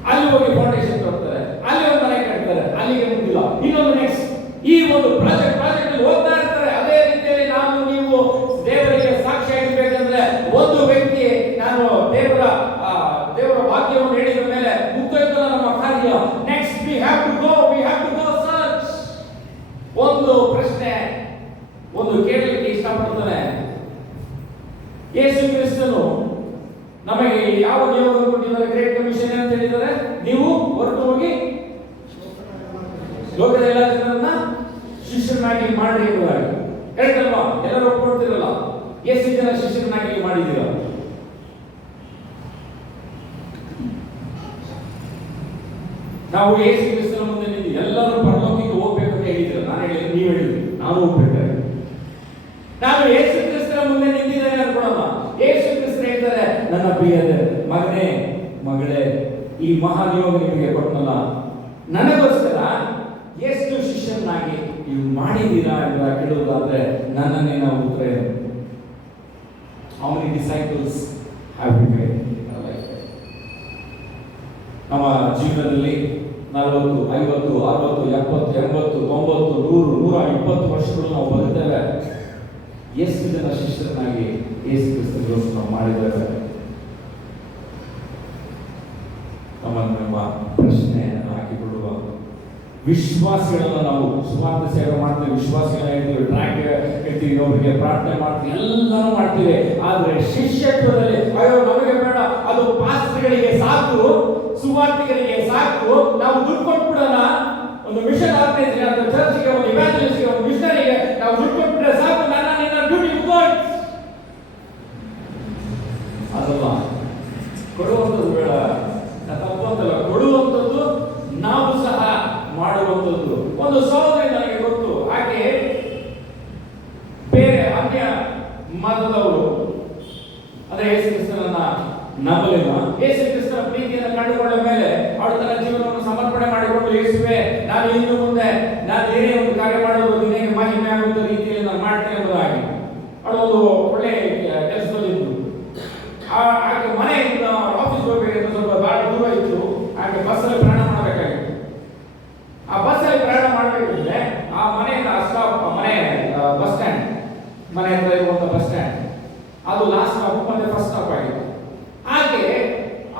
ಅಲ್ಲಿ ಹೋಗಿ ಫೌಂಡೇಶನ್ ಕೊಡ್ತಾರೆ, ಅಲ್ಲಿ ಒಂದು ಮನೆ ಕಟ್ತಾರೆ, ಅಲ್ಲಿಗೆ ಮುಗಿಲ್ಲ, ಇನ್ನೊಂದು ನೆಕ್ಸ್ಟ್. ಈ ಒಂದು ಪ್ರಾಜೆಕ್ಟ್ ಅಲ್ಲಿ ಹೋಗ್ತಾ ಇರ್ತಾರೆ. ಅದೇ ರೀತಿಯಲ್ಲಿ ನೀವು ದೇವರಿಗೆ ಸಾಕ್ಷಿ ಆಗಿರ್ಬೇಕಂದ್ರೆ ಒಂದು ವ್ಯಕ್ತಿ ನಾನು ದೇವರ ವಾಕ್ಯವನ್ನು ಹೇಳಿದ ಮೇಲೆ ಮುಗ್ದೋಯ್ತಲ್ಲ ನಮ್ಮ ಕಾರ್ಯ, next we have to go search. ಒಂದು ಪ್ರಶ್ನೆ ಕೇಳಲಿಕ್ಕೆ ಇಷ್ಟಪಡ್ತಾನೆ. ಯೇಸು ಕ್ರಿಸ್ತನು ನಮಗೆ ಯಾವ ನಿಯೋಗ ಕೊಟ್ಟಿದ್ದಾರೆ? ಗ್ರೇಟ್ ಕಮಿಷನ್ ಅಂತ ಹೇಳಿದ್ದಾರೆ. ನೀವು ಹೊರಟು ಹೋಗಿ ಲೋಕದ ಎಲ್ಲ ಜನರನ್ನ ಶಿಷ್ಯರನ್ನಾಗಿ ಮಾಡ್ರಿ ಎಂಬುದಾಗಿ. ಕರೆಕ್ಟ್ ಅಲ್ವಾ? ಎಲ್ಲರೂ ಒಪ್ಕೊಳ್ತಿರಲ್ಲ? ಎಷ್ಟು ಜನ ಶಿಷ್ಯರನ್ನಾಗಿ ಮಾಡಿದ್ದೀರ? ನಾವು ಯೇಸು ಕ್ರಿಸ್ತನ ಮುಂದೆ ನಿಂತು ಎಲ್ಲರೂ ಪರಲೋಕಕ್ಕೆ ಹೋಗ್ಬೇಕು ಅಂತ ಹೇಳಿದ್ದೀರ. ನಾನು ಹೇಳಿದ್ರೆ ನೀವು ಹೇಳಿದ್ರಿ, ನಾನು ಹೋಗ್ಬೇಕಾದ್ರೆ ನಾನು ಯೇಸು ಕ್ರಿಸ್ತನ ಮುಂದೆ ನಿಂತಿದ್ದೇನೆ ಅನ್ಕೊಳಲ್ಲ. ಯೇಸು ಕ್ರಿಸ್ತ ಹೇಳ್ತಾರೆ, ನನ್ನ ಪ್ರಿಯದ ಮಗನೇ ಮಗಳೇ, ಈ ಮಹಾನಿಯೋಗ ನಿಮಗೆ ಕೊಟ್ಟನಲ್ಲ, ನನಗೋಸ್ಕರ ಎಷ್ಟು ಶಿಷ್ಯರನ್ನಾಗಿ ನೀವು ಮಾಡಿದ್ದೀರಾ ಅಂತ ಕೇಳುವುದಾದ್ರೆ ನನ್ನನ್ನೇ ನಾವು ಉತ್ತರ ಏನು? How many disciples have we made in our life? ನಮ್ಮ ಜೀವನದಲ್ಲಿ 40, 50, 60, 70, 80, 90, 100, 120 ವರ್ಷಗಳು ನಾವು ಬದುಕ್ತೇವೆ. ಎಷ್ಟು ಜನ ಶಿಷ್ಯರನ್ನಾಗಿ ಯೇಸು ಕ್ರಿಸ್ತನಿಗೋಸ್ಕರ ನಾವು ಮಾಡಿದ್ದೇವೆ? ನಮ್ಮ ಪ್ರಶ್ನೆಯನ್ನು ಹಾಕಿಕೊಳ್ಳುವ ವಿಶ್ವಾಸಿಗಳನ್ನ ನಾವು ಸುವಾರ್ತೆ ಸೇವೆ ಮಾಡ್ತೀವಿ, ವಿಶ್ವಾಸಿಗಳನ್ನ ಹೇಳ್ತೀವಿ, ಟ್ರ್ಯಾಕ್ ಹೇಳ್ತೀವಿ, ಒಬ್ಬರಿಗೆ ಪ್ರಾರ್ಥನೆ ಮಾಡ್ತೀವಿ, ಎಲ್ಲರೂ ಮಾಡ್ತೀವಿ. ಆದ್ರೆ ಶಿಷ್ಯತ್ವದಲ್ಲಿ ಅಯ್ಯೋ ನಮಗೆ ಬೇಡ, ಅದು ಪಾಸ್ಟರ್ಗಳಿಗೆ ಸಾಕು, ಸುವಾರ್ತಿಗರಿಗೆ ಸಾಕು, ನಾವು ದುಡ್ಡು ಕೊಟ್ಬಿಡೋಣ, ಒಂದು ಮಿಷನ್ ಆರ್ಗನೈಸೇಷನ್ ಅಥವಾ ಚರ್ಚ್ಗೆ, ಒಂದು ಇವ್ಯಾಂಜಲಿಸ್ಟ್ಗೆ, ಒಂದು ಮಿಷನರಿಗೆ ನಾವು ದುಡ್ಡು ಕೊಟ್ಬಿಟ್ರೆ ಸಾಕು, ನಿನ್ನ ಡ್ಯೂಟಿ ಮುಗಿದೋಯ್ತು. ಅದಲ್ಲ, ಕೊಡುವಂಥದ್ದು ಬೇಡ, ತಪ್ಪಂತಲ್ಲ, ಕೊಡುವಂಥದ್ದು ನಾವು ಸಹ ಮಾಡುವಂಥದ್ದು. ಒಂದು ಸಹೋದರಿ ನನಗೆ ಗೊತ್ತು, ಹಾಗೆ ಬೇರೆ ಅನ್ಯ ಮತದವರು ಅಂದ್ರೆ ಯೇಸು ಕ್ರಿಸ್ತನನ್ನ ನಂಬಲಿಲ್ಲ. ಯೇಸು ಕ್ರಿಸ್ತನ ಪ್ರೀತಿಯನ್ನು ಕಂಡುಕೊಂಡ ಮೇಲೆ ಅವಳು ತನ್ನ ಜೀವನವನ್ನು ಸಮರ್ಪಣೆ ಮಾಡಿಕೊಂಡು, ಯೇಸುವೆ ನಾನು ಇನ್ನು ಮುಂದೆ ನಾನು ಏನೇ ಒಂದು ಕಾರ್ಯ ಮಾಡುವುದು ನಿನಗೆ ಮಹಿಮೆ ಆಗುವ ರೀತಿಯಲ್ಲಿ ನಾನು ಮಾಡ್ತೇನೆ ಎಂಬುದಾಗಿ ಅವಳು ಒಂದು ಒಳ್ಳೆ ಕೆಲಸದಲ್ಲಿದ್ದು, ಆಕೆ ಮನೆಯಿಂದ ಆಫೀಸ್ ಹೋಗಬೇಕಂದ್ರೆ ಸ್ವಲ್ಪ ಬಹಳ ದೂರ ಇತ್ತು. ಆಕೆ ಬಸ್ಸಲ್ಲಿ ಪ್ರಯಾಣ ಮಾಡಬೇಕಾಗಿತ್ತು. ಆ ಬಸ್ಸಲ್ಲಿ ಪ್ರಯಾಣ ಮಾಡಬೇಕಿದ್ರೆ ಆ ಮನೆಯಿಂದ ಸ್ಟಾಪ್, ಮನೆ ಬಸ್ ಸ್ಟ್ಯಾಂಡ್, ಮನೆ ಹತ್ರ ಇರುವಂತ ಬಸ್ ಸ್ಟ್ಯಾಂಡ್ ಅದು ಲಾಸ್ಟ್ ಸ್ಟಾಪ್ ಮತ್ತೆ ಫಸ್ಟ್ ಸ್ಟಾಪ್ ಆಗಿತ್ತು. ಹಾಗೆ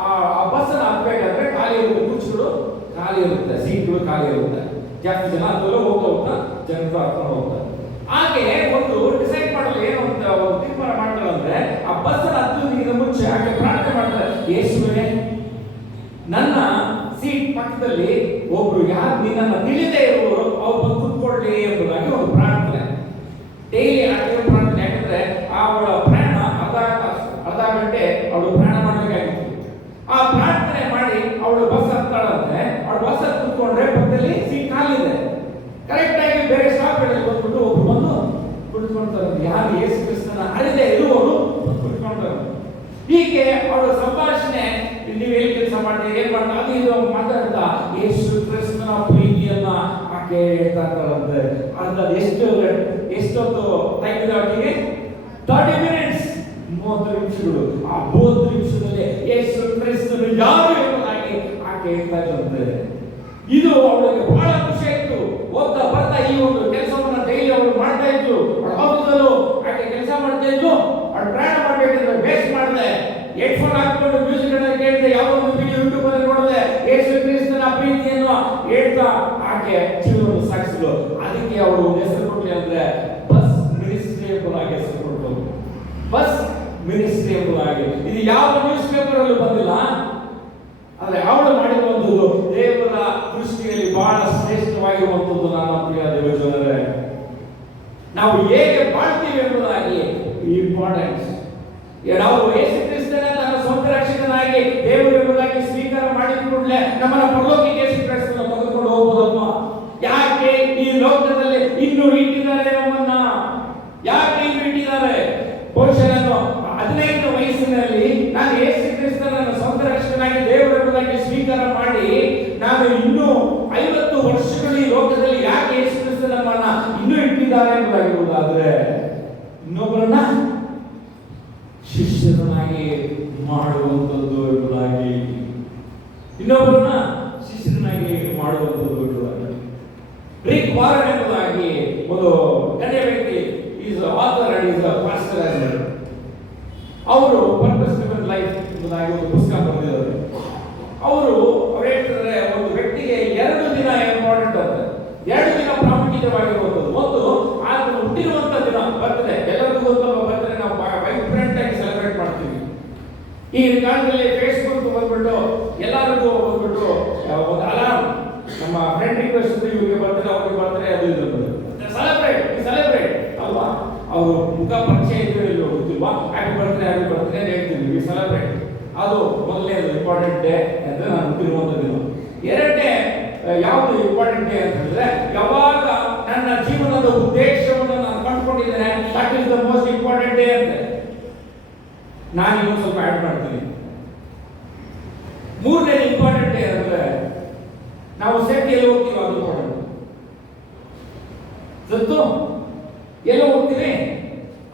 ಆ ಬಸ್ಸನ್ನು ಹತ್ತಬೇಕಾದ್ರೆ ಖಾಲಿ ಇರುತ್ತೆ, ಕುರ್ಚಿಗಳು ಖಾಲಿ ಇರುತ್ತೆ, ಸೀಟ್ಗಳು ಖಾಲಿ ಇರುತ್ತೆ, ಜಾಸ್ತಿ ಜನ ಅದರಲ್ಲೂ ಹೋಗ್ತಾ ಜನರು ಹತ್ಕೊಂಡು ಹೋಗ್ತಾರೆ. ಹಾಗೆ ಒಂದು ಡಿಸೈಡ್ ಮಾಡಲು ಏನು ಅಂತ ಒಂದು ತೀರ್ಮಾನ ಮಾಡ್ತಾರೆ ಅಂದ್ರೆ, ಆ ಬಸ್ಸನ್ನು ಹತ್ತುವುದಕ್ಕಿಂತ ಮುಂಚೆ ಆಕೆ ಪ್ರಾರ್ಥನೆ ಮಾಡ್ತಾರೆ, ಯೇಸುವೇ ನನ್ನ ಸೀಟ್ ಪಕ್ಕದಲ್ಲಿ ಒಬ್ರು ಯಾರು ನಿನ್ನನ್ನು ತಿಳಿದೇ ಇರುವವರು ಅವ್ರು ಬಂದು ಕುತ್ಕೊಳ್ಳಿ ಎಂಬುದಾಗಿ ಒಂದು ಪ್ರಾರ್ಥನೆ, ಡೈಲಿ ಆಗಿರೋ ಪ್ರಾರ್ಥನೆ. ಯಾಕಂದ್ರೆ ಅವಳ ಪ್ರಯಾಣ ಅರ್ಧ ಗಂಟೆ ಅವಳು ಪ್ರಯಾಣ ಮಾಡಬೇಕಾಗಿತ್ತು. ಆ ಪ್ರಾರ್ಥನೆ ಮಾಡಿ ಅವಳು ಬಸ್ ಹತ್ತಾಳಂತೆ. ಅವಳು ಬಸ್ ಹತ್ತಿ ಕುತ್ಕೊಂಡ್ರೆ ಪಕ್ಕದಲ್ಲಿ ಸೀಟ್ ಖಾಲಿದೆ. ಕರೆಕ್ಟ್ ಆಗಿ ಬೇರೆ ಸ್ಟಾಪ್ಗಳಲ್ಲಿ ಬಂದ್ಬಿಟ್ಟು ಒಬ್ರು ಬಂದು ಕುಳಿತುಕೊಳ್ತಾರೆ. ಯಾರು ಯೇಸು ಕ್ರಿಸ್ತನ ಅರಿದೇ ಇರುವವರು ಕುಳಿತುಕೊಳ್ತಾರೆ. ಹೀಗೆ ಅವಳ ಸಂಭಾಷಣೆ, ನೀವು ಎಲ್ಲಿ ಕೆಲಸ ಮಾಡ್ತೀರಿ, ಏನ್ ಮಾಡ್ತಾರೆ, ಅದು ಇದು ಮಾತಾಡ್ತಾ ಯೇಸು ಕ್ರಿಸ್ತನ ಪ್ರೀತಿಯನ್ನ ಆಕೆ ಹೇಳ್ತಾ ಇರ್ತಾರಂತೆ. ಎಷ್ಟೊತ್ತು ಟೈಮ್ ಆಕೆಗೆ 30 ಮಿನಿಟ್ಸ್, 30 ನಿಮಿಷಗಳು. ಆ 30 ನಿಮಿಷದಲ್ಲಿ ಯೇಸು ಕ್ರಿಸ್ತನು ಯಾರು ಎಂಬುದಾಗಿ ಆಕೆ ಹೇಳ್ತಾ ಇದ್ದಂತೆ. ಇದು ಅವಳಿಗೆ ಬಹಳ ಖುಷಿ ಆಯ್ತು. ಓದ್ತಾ ಬರ್ತಾ ಈ ಒಂದು ಕೆಲಸವನ್ನ ಡೈಲಿ ಅವಳು ಮಾಡ್ತಾ ಇದ್ರು. ಅವಳ ಆಫೀಸಲ್ಲೂ ಆಕೆ ಕೆಲಸ ಮಾಡ್ತಾ ಇದ್ರು. ಅವಳು ಪ್ರಯಾಣ ಮಾಡ್ಬೇಕಂದ್ರೆ ವೇಸ್ಟ್ ಮಾಡಿದೆ. ಹೆಡ್ಫೋನ್ ಹಾಕೊಂಡು ಮ್ಯೂಸಿಕ್ ಅನ್ನ ಕೇಳಿದೆ, ಯಾವ ಒಂದು ವಿಡಿಯೋ ಯೂಟ್ಯೂಬ್ ಅಲ್ಲಿ ನೋಡಿದೆ, ಯೇಸು ಕ್ರಿಸ್ತನ ಪ್ರೀತಿಯನ್ನು ಹೇಳ್ತಾ ಆಕೆ ಜೀವನವನ್ನು ಸಾಗಿಸಿದ್ರು. ಅದಕ್ಕೆ ಅವರು ಹೆಸರು ಕೊಟ್ಟರು ಅಂದ್ರೆ ಬಸ್ ಮಿನಿಸ್ಟ್ರಿ ಎಂಬುದಾಗಿ ಹೆಸರು ಕೊಟ್ಟರು. ಬಸ್ ಮಿನಿಸ್ಟ್ರಿ ಎಂಬುದಾಗಿ. ಇದು ಯಾವ ನ್ಯೂಸ್ ಪೇಪರ್ ಅಲ್ಲೂ ಬಂದಿಲ್ಲ. ಆದ್ರೆ ಅವಳು ಮಾಡಿರುವಂಥದ್ದು ದೇವರ ದೃಷ್ಟಿಯಲ್ಲಿ ಬಹಳ ಶ್ರೇಷ್ಠವಾಗಿರುವಂಥದ್ದು. ನನ್ನ ಪ್ರಿಯ ದೇವಜನರೇ, ನಾವು ಹೇಗೆ ಬಾಳ್ತೀವಿ ಎಂಬುದಾಗಿ ಇಂಪಾರ್ಟೆನ್ಸ್. ನಾವು ಯೇಸು ಕ್ರಿಸ್ತನ ತನ್ನ ಸ್ವಂತ ರಕ್ಷಕನಾಗಿ ದೇವರು ಎಂಬುದಾಗಿ ಸ್ವೀಕಾರ ಮಾಡಿದ ಕೂಡಲೇ ನಮ್ಮನ್ನ ಪರಲೋಕಕ್ಕೆ ಯೇಸು ಕ್ರಿಸ್ತನ ತೆಗೆದುಕೊಂಡು ಹೋಗ್ಬೋದಮ್ಮ. ಯಾಕೆ ಈ ಲೋಕದಲ್ಲಿ ಇನ್ನೂ ಇಟ್ಟಿದ್ದಾರೆ ನಮ್ಮನ್ನ? ಯಾಕೆ ಇನ್ನೂ ಇಟ್ಟಿದ್ದಾರೆ? ಬಹುಶಃ ನಾನು 15 ವಯಸ್ಸಿನಲ್ಲಿ ನಾನು ಯೇಸು ಕ್ರಿಸ್ತನ ಸ್ವಂತ ರಕ್ಷಕನಾಗಿ ದೇವರು ಎಂಬುದಾಗಿ ಸ್ವೀಕಾರ ಮಾಡಿ ನಾನು ಇನ್ನೂ 50 ವರ್ಷಗಳು ಈ ಲೋಕದಲ್ಲಿ ಯಾಕೆ ಯೇಸು ಕ್ರಿಸ್ತ ನಮ್ಮನ್ನ ಇನ್ನೂ ಇಟ್ಟಿದ್ದಾರೆ ಎಂಬುದಾಗಿರುವುದಾದ್ರೆ, ಇನ್ನೊಬ್ಬರನ್ನ ಶಿಷ್ಯರನ್ನಾಗಿ ಮಾಡುವಂಥದ್ದು ಎಂಬುದಾಗಿ, ಇನ್ನೊಬ್ಬರನ್ನ ಶಿಷ್ಯರನ್ನಾಗಿ ಮಾಡುವಂಥದ್ದು ಎಂಬುದಾಗಿ. ರಿಕ್ ವಾರನ್ ಎಂಬುದಾಗಿ ಒಂದು ಗಣ್ಯ ವ್ಯಕ್ತಿ, is author and is pastor as well. ಅವರು ಪರ್ಪಸ್ ಡ್ರಿವನ್ ಲೈಫ್ ಎಂಬುದಾಗಿ ಒಂದು ಪುಸ್ತಕ ಬರೆದಿದ್ದಾರೆ. ಅವರು ಹೇಳ್ತಿದ್ದಾರೆ, ಒಂದು ವ್ಯಕ್ತಿಗೆ 2 ದಿನ ಇಂಪಾರ್ಟೆಂಟ್ ಅಂತ, 2 ದಿನ ಪ್ರಾಮುಖ್ಯವಾಗಿರುವಂಥದ್ದು. ಒಂದು ಆತನು ಹುಟ್ಟಿರುವಂಥ ದಿನ, ಬರ್ತಡೆ. ಎಲ್ಲರಿಗೂ ಗೊತ್ತಲ್ಲ, ಬರ್ತಡೆ ನಾವು ವೈಬ್ರೆಂಟ್ ಆಗಿ ಸೆಲೆಬ್ರೇಟ್ ಮಾಡ್ತೀವಿ. ಈ ಕಾಲದಲ್ಲಿ ಫೇಸ್ಬುಕ್ ಬಂದ್ಬಿಟ್ಟು ಎಲ್ಲರಿಗೂ ಬಂದ್ಬಿಟ್ಟು ಒಂದು ಅಲಾರ್ಮ್, ನಮ್ಮ ಫ್ರೆಂಡ್ ರಿಕ್ವೆಸ್ಟ್ ಇವ್ರಿಗೆ ಬರ್ತಾರೆ, ಅವ್ರಿಗೆ ಬರ್ತಾರೆ, ಅದು ಇದು ಸೆಲೆಬ್ರೇಟ್ ಅಲ್ವಾ? ಅವರು ಮುಖ ಪರಿಚಯ ಇದ್ರೆ ಗೊತ್ತಿಲ್ವಾ, ಹ್ಯಾಪಿ ಬರ್ತಾರೆ ಅಂತ ಹೇಳ್ತೀವಿ, ಸೆಲೆಬ್ರೇಟ್. ಅದು ಮೊದಲನೇದು ಇಂಪಾರ್ಟೆಂಟ್ ಡೇ ಅಂತ ನಾನು ಹುಟ್ಟಿರುವಂಥ ದಿನ. ಎರಡನೇ ಯಾವುದು ಇಂಪಾರ್ಟೆಂಟ್ ಡೇ ಅಂತ ಹೇಳಿದ್ರೆ, ಯಾವಾಗ ನನ್ನ ಜೀವನದ ಉದ್ದೇಶವನ್ನು ನಾನು ಕಂಡುಕೊಂಡಿದ್ದೇನೆ, that is the most important day ಅಂತ ನಾನು ಇನ್ನೊಂದು ಸ್ವಲ್ಪ ಆ್ಯಡ್ ಮಾಡ್ತೀನಿ. ಮೂರನೇ ಇಂಪಾರ್ಟೆಂಟ್ ಡೇ ಅಂದ್ರೆ ನಾವು ಸೆಟ್ ಎಲ್ಲಿ ಹೋಗ್ತೀವಿ ಅದು ಇಂಪಾರ್ಟೆಂಟ್. ಸತ್ತು ಎಲ್ಲ ಹೋಗ್ತೀವಿ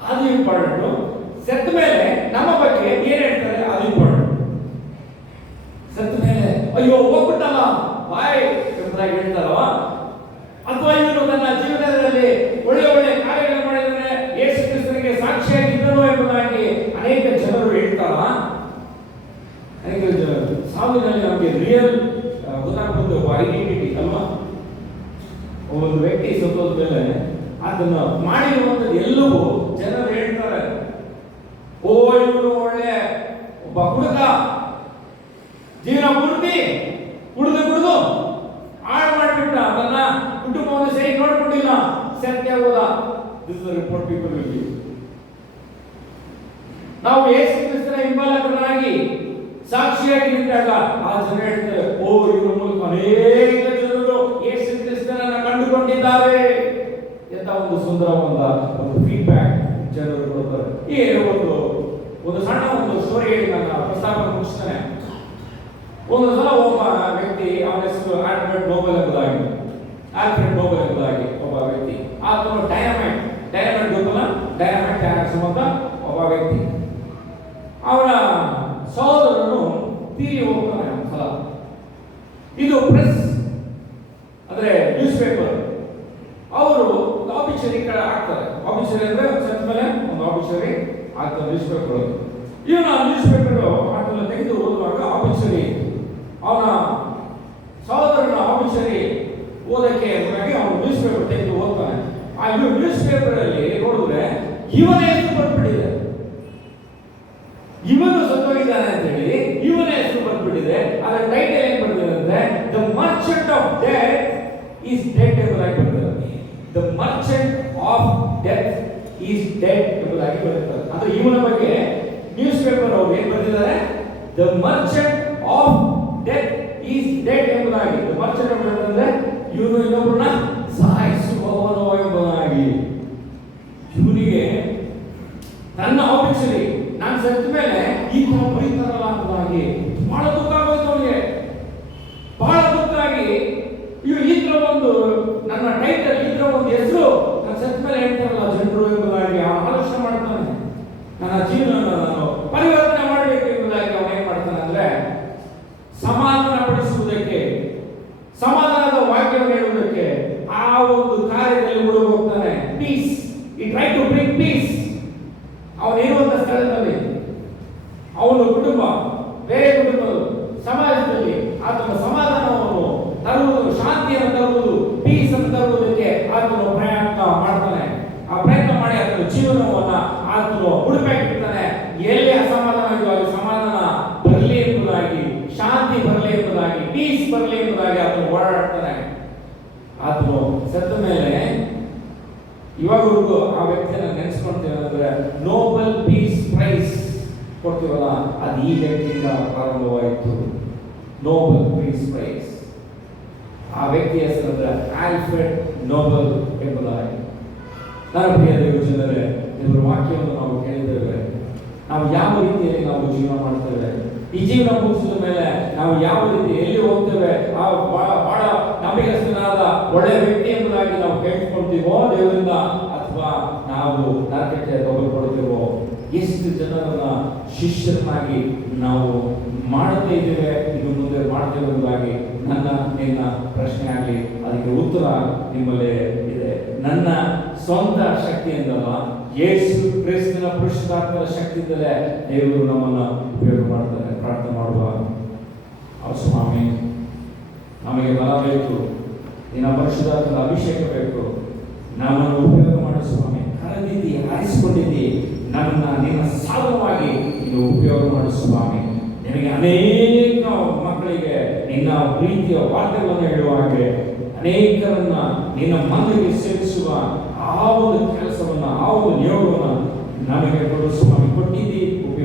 ಅದು ಇಂಪಾರ್ಟೆಂಟು. ಸತ್ತ ಮೇಲೆ ನಮ್ಮ ಬಗ್ಗೆ ಏನ್ ಹೇಳ್ತಾರೆ ಅದು ಇಂಪಾರ್ಟೆಂಟ್. ಸತ್ತ ಮೇಲೆ ಅಯ್ಯೋ ಹೋಗ್ಬಿಟ್ಟಲ್ಲ ಬಾಯ್ ಎಂಬುದಾಗಿ ಹೇಳ್ತಾರವ, ಅಥವಾ ಇವನು ನನ್ನ ಜೀವನದಲ್ಲಿ ಒಳ್ಳೆ ಒಳ್ಳೆ ಕಾರ್ಯಗಳು ಮಾಡಿದರೆ ಯೇಸು ಕ್ರಿಸ್ತನಿಗೆ ಸಾಕ್ಷಿಯಾಗಿದ್ದನು ಎಂಬುದಾಗಿ ಅನೇಕ ಜನರು ಹೇಳ್ತಾರ. ಅನೇಕ ಜನರು ಸಾವಿನಲ್ಲಿ ನಮಗೆ ರಿಯಲ್ ಗೊತ್ತಾಗ್ಬೋದು ಐಡೆಂಟಿಟಿ ಅಲ್ವಾ? ಒಂದು ವ್ಯಕ್ತಿ ಸತ್ತೋದ ಮೇಲೆ ಅದನ್ನು ಮಾಡಿರುವಂಥದ್ದು ಎಲ್ಲವೂ ಜನರು ಹೇಳ್ತಾರೆ, ಓ ಇವನು ಒಳ್ಳೆ ಒಬ್ಬ ಹುಡುಗ, ಜೀವನ ಪೂರ್ತಿ ಕುಡಿದು ಹಾಳು ಮಾಡಿಬಿಟ್ಟ, ಅದನ್ನ ಕುಟುಂಬವನ್ನು ಸರಿ ನೋಡ್ಕೊಂಡಿಲ್ಲ, ಸತ್ಯ ಹೋದ. This is the report people will give. ನಾವು ಯೇಸು ಕ್ರಿಸ್ತನ ಹಿಂಬಾಲಕರಾಗಿ ಸಾಕ್ಷಿಯಾಗಿ ನಿಂತಾಗ ಆ ಜನ ಹೇಳ್ತಾರೆ, ಓ ಇವರ ಮೂಲಕ ಅನೇಕ ಜನರು ಯೇಸು ಕ್ರಿಸ್ತನನ್ನ ಕಂಡುಕೊಂಡಿದ್ದಾರೆ ಎಂತ ಒಂದು ಸುಂದರವಾದ ಒಂದು ಫೀಡ್ಬ್ಯಾಕ್ ಜನರು ಕೊಡ್ತಾರೆ. ಈ ಒಂದು ಸಣ್ಣ ಒಂದು ಸ್ಟೋರಿ ಹೇಳಿ ನನ್ನ ಪ್ರಸ್ತಾಪ ಮುಗಿಸ್ತಾನೆ. ಒಂದು ಸಲ ಒಬ್ಬ ವ್ಯಕ್ತಿ, ಅವನ ಹೆಸರು ಆಲ್ಫ್ರೆಡ್ ನೋಬೆಲ್ ಎಂಬುದಾಗಿ ಒಬ್ಬ ವ್ಯಕ್ತಿ. ಆತನು ಡೈನಮೈಟ್ ಗೊತ್ತಲ್ಲ, ಡೈನಮೈಟ್ ತಯಾರಿಸುವಂತ ಒಬ್ಬ ವ್ಯಕ್ತಿ. ಅವನ ಸಹೋದರನು ತೀರಿ ಹೋಗ್ತಾನೆ ಒಂದು ಸಲ. ಇದು ಪ್ರೆಸ್ ಅಂದ್ರೆ ನ್ಯೂಸ್ ಪೇಪರ್, ಅವರು ಆಬಿಚರಿ ಆಗ್ತಾರೆ. ಆಬಿಚರಿ ಅಂದ್ರೆ ಸತ್ತ ಮೇಲೆ ಒಂದು ಆಬಿಚರಿ ಆಗ್ತದೆ ನ್ಯೂಸ್ ಪೇಪರ್. ಇವನು ಆ ನ್ಯೂಸ್ ಪೇಪರ್ ಅದನ್ನ ತೆಗೆದು ಓದುವಾಗ ಆಬಿಚರಿ, ಅವನ ಸಹೋದರನ ಆಬಿಚರಿ ಓದಕ್ಕೆ ಅವನು ನ್ಯೂಸ್ ಪೇಪರ್ ತೆಗೆದು ಓದ್ತಾನೆ. ಆ ನ್ಯೂಸ್ ಪೇಪರ್ ಅಲ್ಲಿ ನೋಡಿದ್ರೆ ಇವನ ಹೆಸರು ಬರ್ಬಿಟ್ಟಿದೆ, ಇವನು ಸತ್ತೋಗಿದ್ದಾನೆ ಅಂತ ಹೇಳಿ ಇವನ ಹೆಸರು ಬರ್ಬಿಟ್ಟಿದೆ. ಅದರ ಟೈಟಲ್ ಏನ್ ಬರ್ತಿದೆ ಅಂದ್ರೆ ಈಸ್ ಡೆಡ್ ಎಂಬುದಾಗಿ ಬರ್ತದೆ. The Merchant of death is dead ಎಂಬುದಾಗಿ ಬರ್ತದೆ. ಅಂದ್ರೆ ಇವನ ಬಗ್ಗೆ ನ್ಯೂಸ್ ಪೇಪರ್ ಅವರು ಏನ್ ಬರೆದಿದ್ದಾರೆ? The Merchant of death is dead ಎಂಬುದಾಗಿ. ದ ಮರ್ಚೆಂಟ್ ಅಂದ್ರೆ ಇವನು ಇನ್ನೊಬ್ಬರನ್ನ ಸಾಯಿಸುವವನು ಎಂಬುದಾಗಿ. ಇವನಿಗೆ ನನ್ನ ಆಫೀಸಲ್ಲಿ ನಾನು ಸತ್ತ ಮೇಲೆ ಈ ತರ ಬರೀತಾರಲ್ಲ ಎಂಬುದಾಗಿ ಬಹಳ ದುಃಖ ಆಗೋಯ್ತು ಅವನಿಗೆ. ಬಹಳ ದುಃಖ ಆಗಿ ಈ ತರ ಒಂದು ನನ್ನ ಟೈಟಲ್, ಈ ತರ ಒಂದು ಹೆಸರು ನನ್ನ ಸತ್ತ ಮೇಲೆ ಹೇಳ್ತಾರಲ್ಲ ಜನರು ಎಂಬುದಾಗಿ ಆಲೋಚನೆ ಮಾಡ್ತಾನೆ. ನನ್ನ ಜೀವನ ನಾನು ಪರಿವರ್ತನೆ ಮಾಡಬೇಕು ಎಂಬುದಾಗಿ ಅವನು ಏನ್ ಮಾಡ್ತಾನೆ ಅಂದ್ರೆ, ಸಮಾಧಾನ ಪಡಿಸುವುದಕ್ಕೆ, ಸಮಾಧಾನದ ವಾಕ್ಯವನ್ನು ಹೇಳುವುದಕ್ಕೆ ಆ ಒಂದು ಕಾರ್ಯದಲ್ಲಿ ಮುಳುಗಿ ಹೋಗ್ತಾನೆ. ಪೀಸ್, ಈ ಟ್ರೈ ಟು ಬ್ರಿಂಗ್ ಪೀಸ್. ಅವನಿರುವಂತ ಸ್ಥಳದಲ್ಲಿ ಅವನ ಕುಟುಂಬ, ಬೇರೆ ಕುಟುಂಬಗಳು, ಸಮಾಜದಲ್ಲಿ ಆತನ ಸಮಾಧಾನವನ್ನು ತರುವುದು, ಶಾಂತಿಯನ್ನು ತರುವುದು, ಪೀಸ್ ಅನ್ನು ತರುವುದಕ್ಕೆ ಆತನು ಪ್ರಯತ್ನ ಮಾಡ್ತಾನೆ. ಆ ಪ್ರಯತ್ನ ಮಾಡಿ ಆತನ ಜೀವನವನ್ನ ಆತನು ಹುಡುಕಾಕಿರ್ತಾನೆ. ಎಲ್ಲಿ ಅಸಮಾಧಾನ ಇದೆಯೋ ಅಲ್ಲಿ ಸಮಾಧಾನ ಬರಲಿ ಎಂಬುದಾಗಿ, ಶಾಂತಿ ಬರಲಿ ಎಂಬುದಾಗಿ, ಪೀಸ್ ಬರಲಿ ಎಂಬುದಾಗಿ ಆತನು ಓಡಾಡ್ತಾನೆ. ಆತನು ಸತ್ತ ಮೇಲೆ ಇವಾಗವರೆಗೂ ಆ ವ್ಯಕ್ತಿಯನ್ನು ನೆನೆಸ್ಕೊಳ್ತೇವೆ ಅಂದ್ರೆ ನೋಬೆಲ್ ಪೀಸ್ ಪ್ರೈಸ್ ಕೊಡ್ತೀವಲ್ಲ, ಅದು ಈ ವ್ಯಕ್ತಿಯಿಂದ ಪ್ರಾರಂಭವಾಯಿತು. Nobel peace prize. ಆ ವ್ಯಕ್ತಿಯ ಹೆಸರಂದ್ರೆ ಆಲ್ಫ್ರೆಡ್ ನೋಬೆಲ್ ಎಂಬುದಾಗಿ. ನನ್ನ ಪ್ರಿಯ ದೇವಜನರೇ, ದೇವರ ವಾಕ್ಯವನ್ನು ನಾವು ಕೇಳಿದ್ದೇವೆ. ನಾವು ಯಾವ ರೀತಿಯಲ್ಲಿ ನಾವು ಜೀವನ ಮಾಡ್ತೇವೆ, ಈ ಜೀವನ ಮುಗಿಸಿದ ಮೇಲೆ ನಾವು ಯಾವ ರೀತಿ ಎಲ್ಲಿ ಹೋಗ್ತೇವೆ, ಆ ಬಹಳ ನಂಬಿಕಸ್ಥನಾದ ಒಳ್ಳೆ ವ್ಯಕ್ತಿ ಎಂಬುದಾಗಿ ನಾವು ಕೇಳಿಸ್ಕೊಳ್ತೀವೋ ದೇವರಿಂದ, ಅಥವಾ ನಾವು ನರಕಕ್ಕೆ ತಗೊಳ್ಕೊಳ್ತೀವೋ, ಎಷ್ಟು ಜನರನ್ನ ಶಿಷ್ಯರನ್ನಾಗಿ ನಾವು ಮಾಡುತ್ತಾ ಇದ್ದೇವೆ, ಇನ್ನು ಮುಂದೆ ಮಾಡ್ತೇವೆ ಎಂಬುದಾಗಿ ನಿನ್ನ ಪ್ರಶ್ನೆ ಆಗಲಿ. ಅದಕ್ಕೆ ಉತ್ತರ ನಿಮ್ಮಲ್ಲೇ ಇದೆ. ನನ್ನ ಸ್ವಂತ ಶಕ್ತಿಯಿಂದಲ್ಲ, ಯೇಸು ಕ್ರಿಸ್ತನ ಪರಿಶುದ್ಧಾತ್ಮನ ಶಕ್ತಿಯಿಂದಲೇ ದೇವರು ನಮ್ಮನ್ನು ಉಪಯೋಗ ಮಾಡ್ತಾರೆ. ಪ್ರಾರ್ಥನೆ ಮಾಡುವ. ಸ್ವಾಮಿ, ನಮಗೆ ಬಲ ಬೇಕು, ನಿನ್ನ ಪರಿಶುದ್ಧಾತ್ಮನ ಅಭಿಷೇಕ ಬೇಕು. ನಮ್ಮನ್ನು ಉಪಯೋಗ ಮಾಡು ಸ್ವಾಮಿ. ಕರೆದಿದ್ದಿ, ಆರಿಸಿಕೊಂಡಿದ್ದಿ, ನಮ್ಮನ್ನ ನಿನ್ನ ಸಾಧನವಾಗಿ ನೀನು ಉಪಯೋಗ ಮಾಡು ಸ್ವಾಮಿ. ನಿನಗೆ ಅನೇಕ ಮಕ್ಕಳಿಗೆ ನಿನ್ನ ಪ್ರೀತಿಯ ವಾರ್ತೆಗಳನ್ನು ಹೇಳುವ ಹಾಗೆ, ಅನೇಕರನ್ನ ನಿನ್ನ ಮನವಿಗೆ ಸೇರಿಸುವ ಆ ಒಂದು ಕೆಲಸವನ್ನ, ಆ ಒಂದು ನಿಯೋಗವನ್ನು ನಮಗೆ ಕೊಡು ಸ್ವಾಮಿ. ಕೊಟ್ಟಿದ್ದಿ, ಉಪಯೋಗ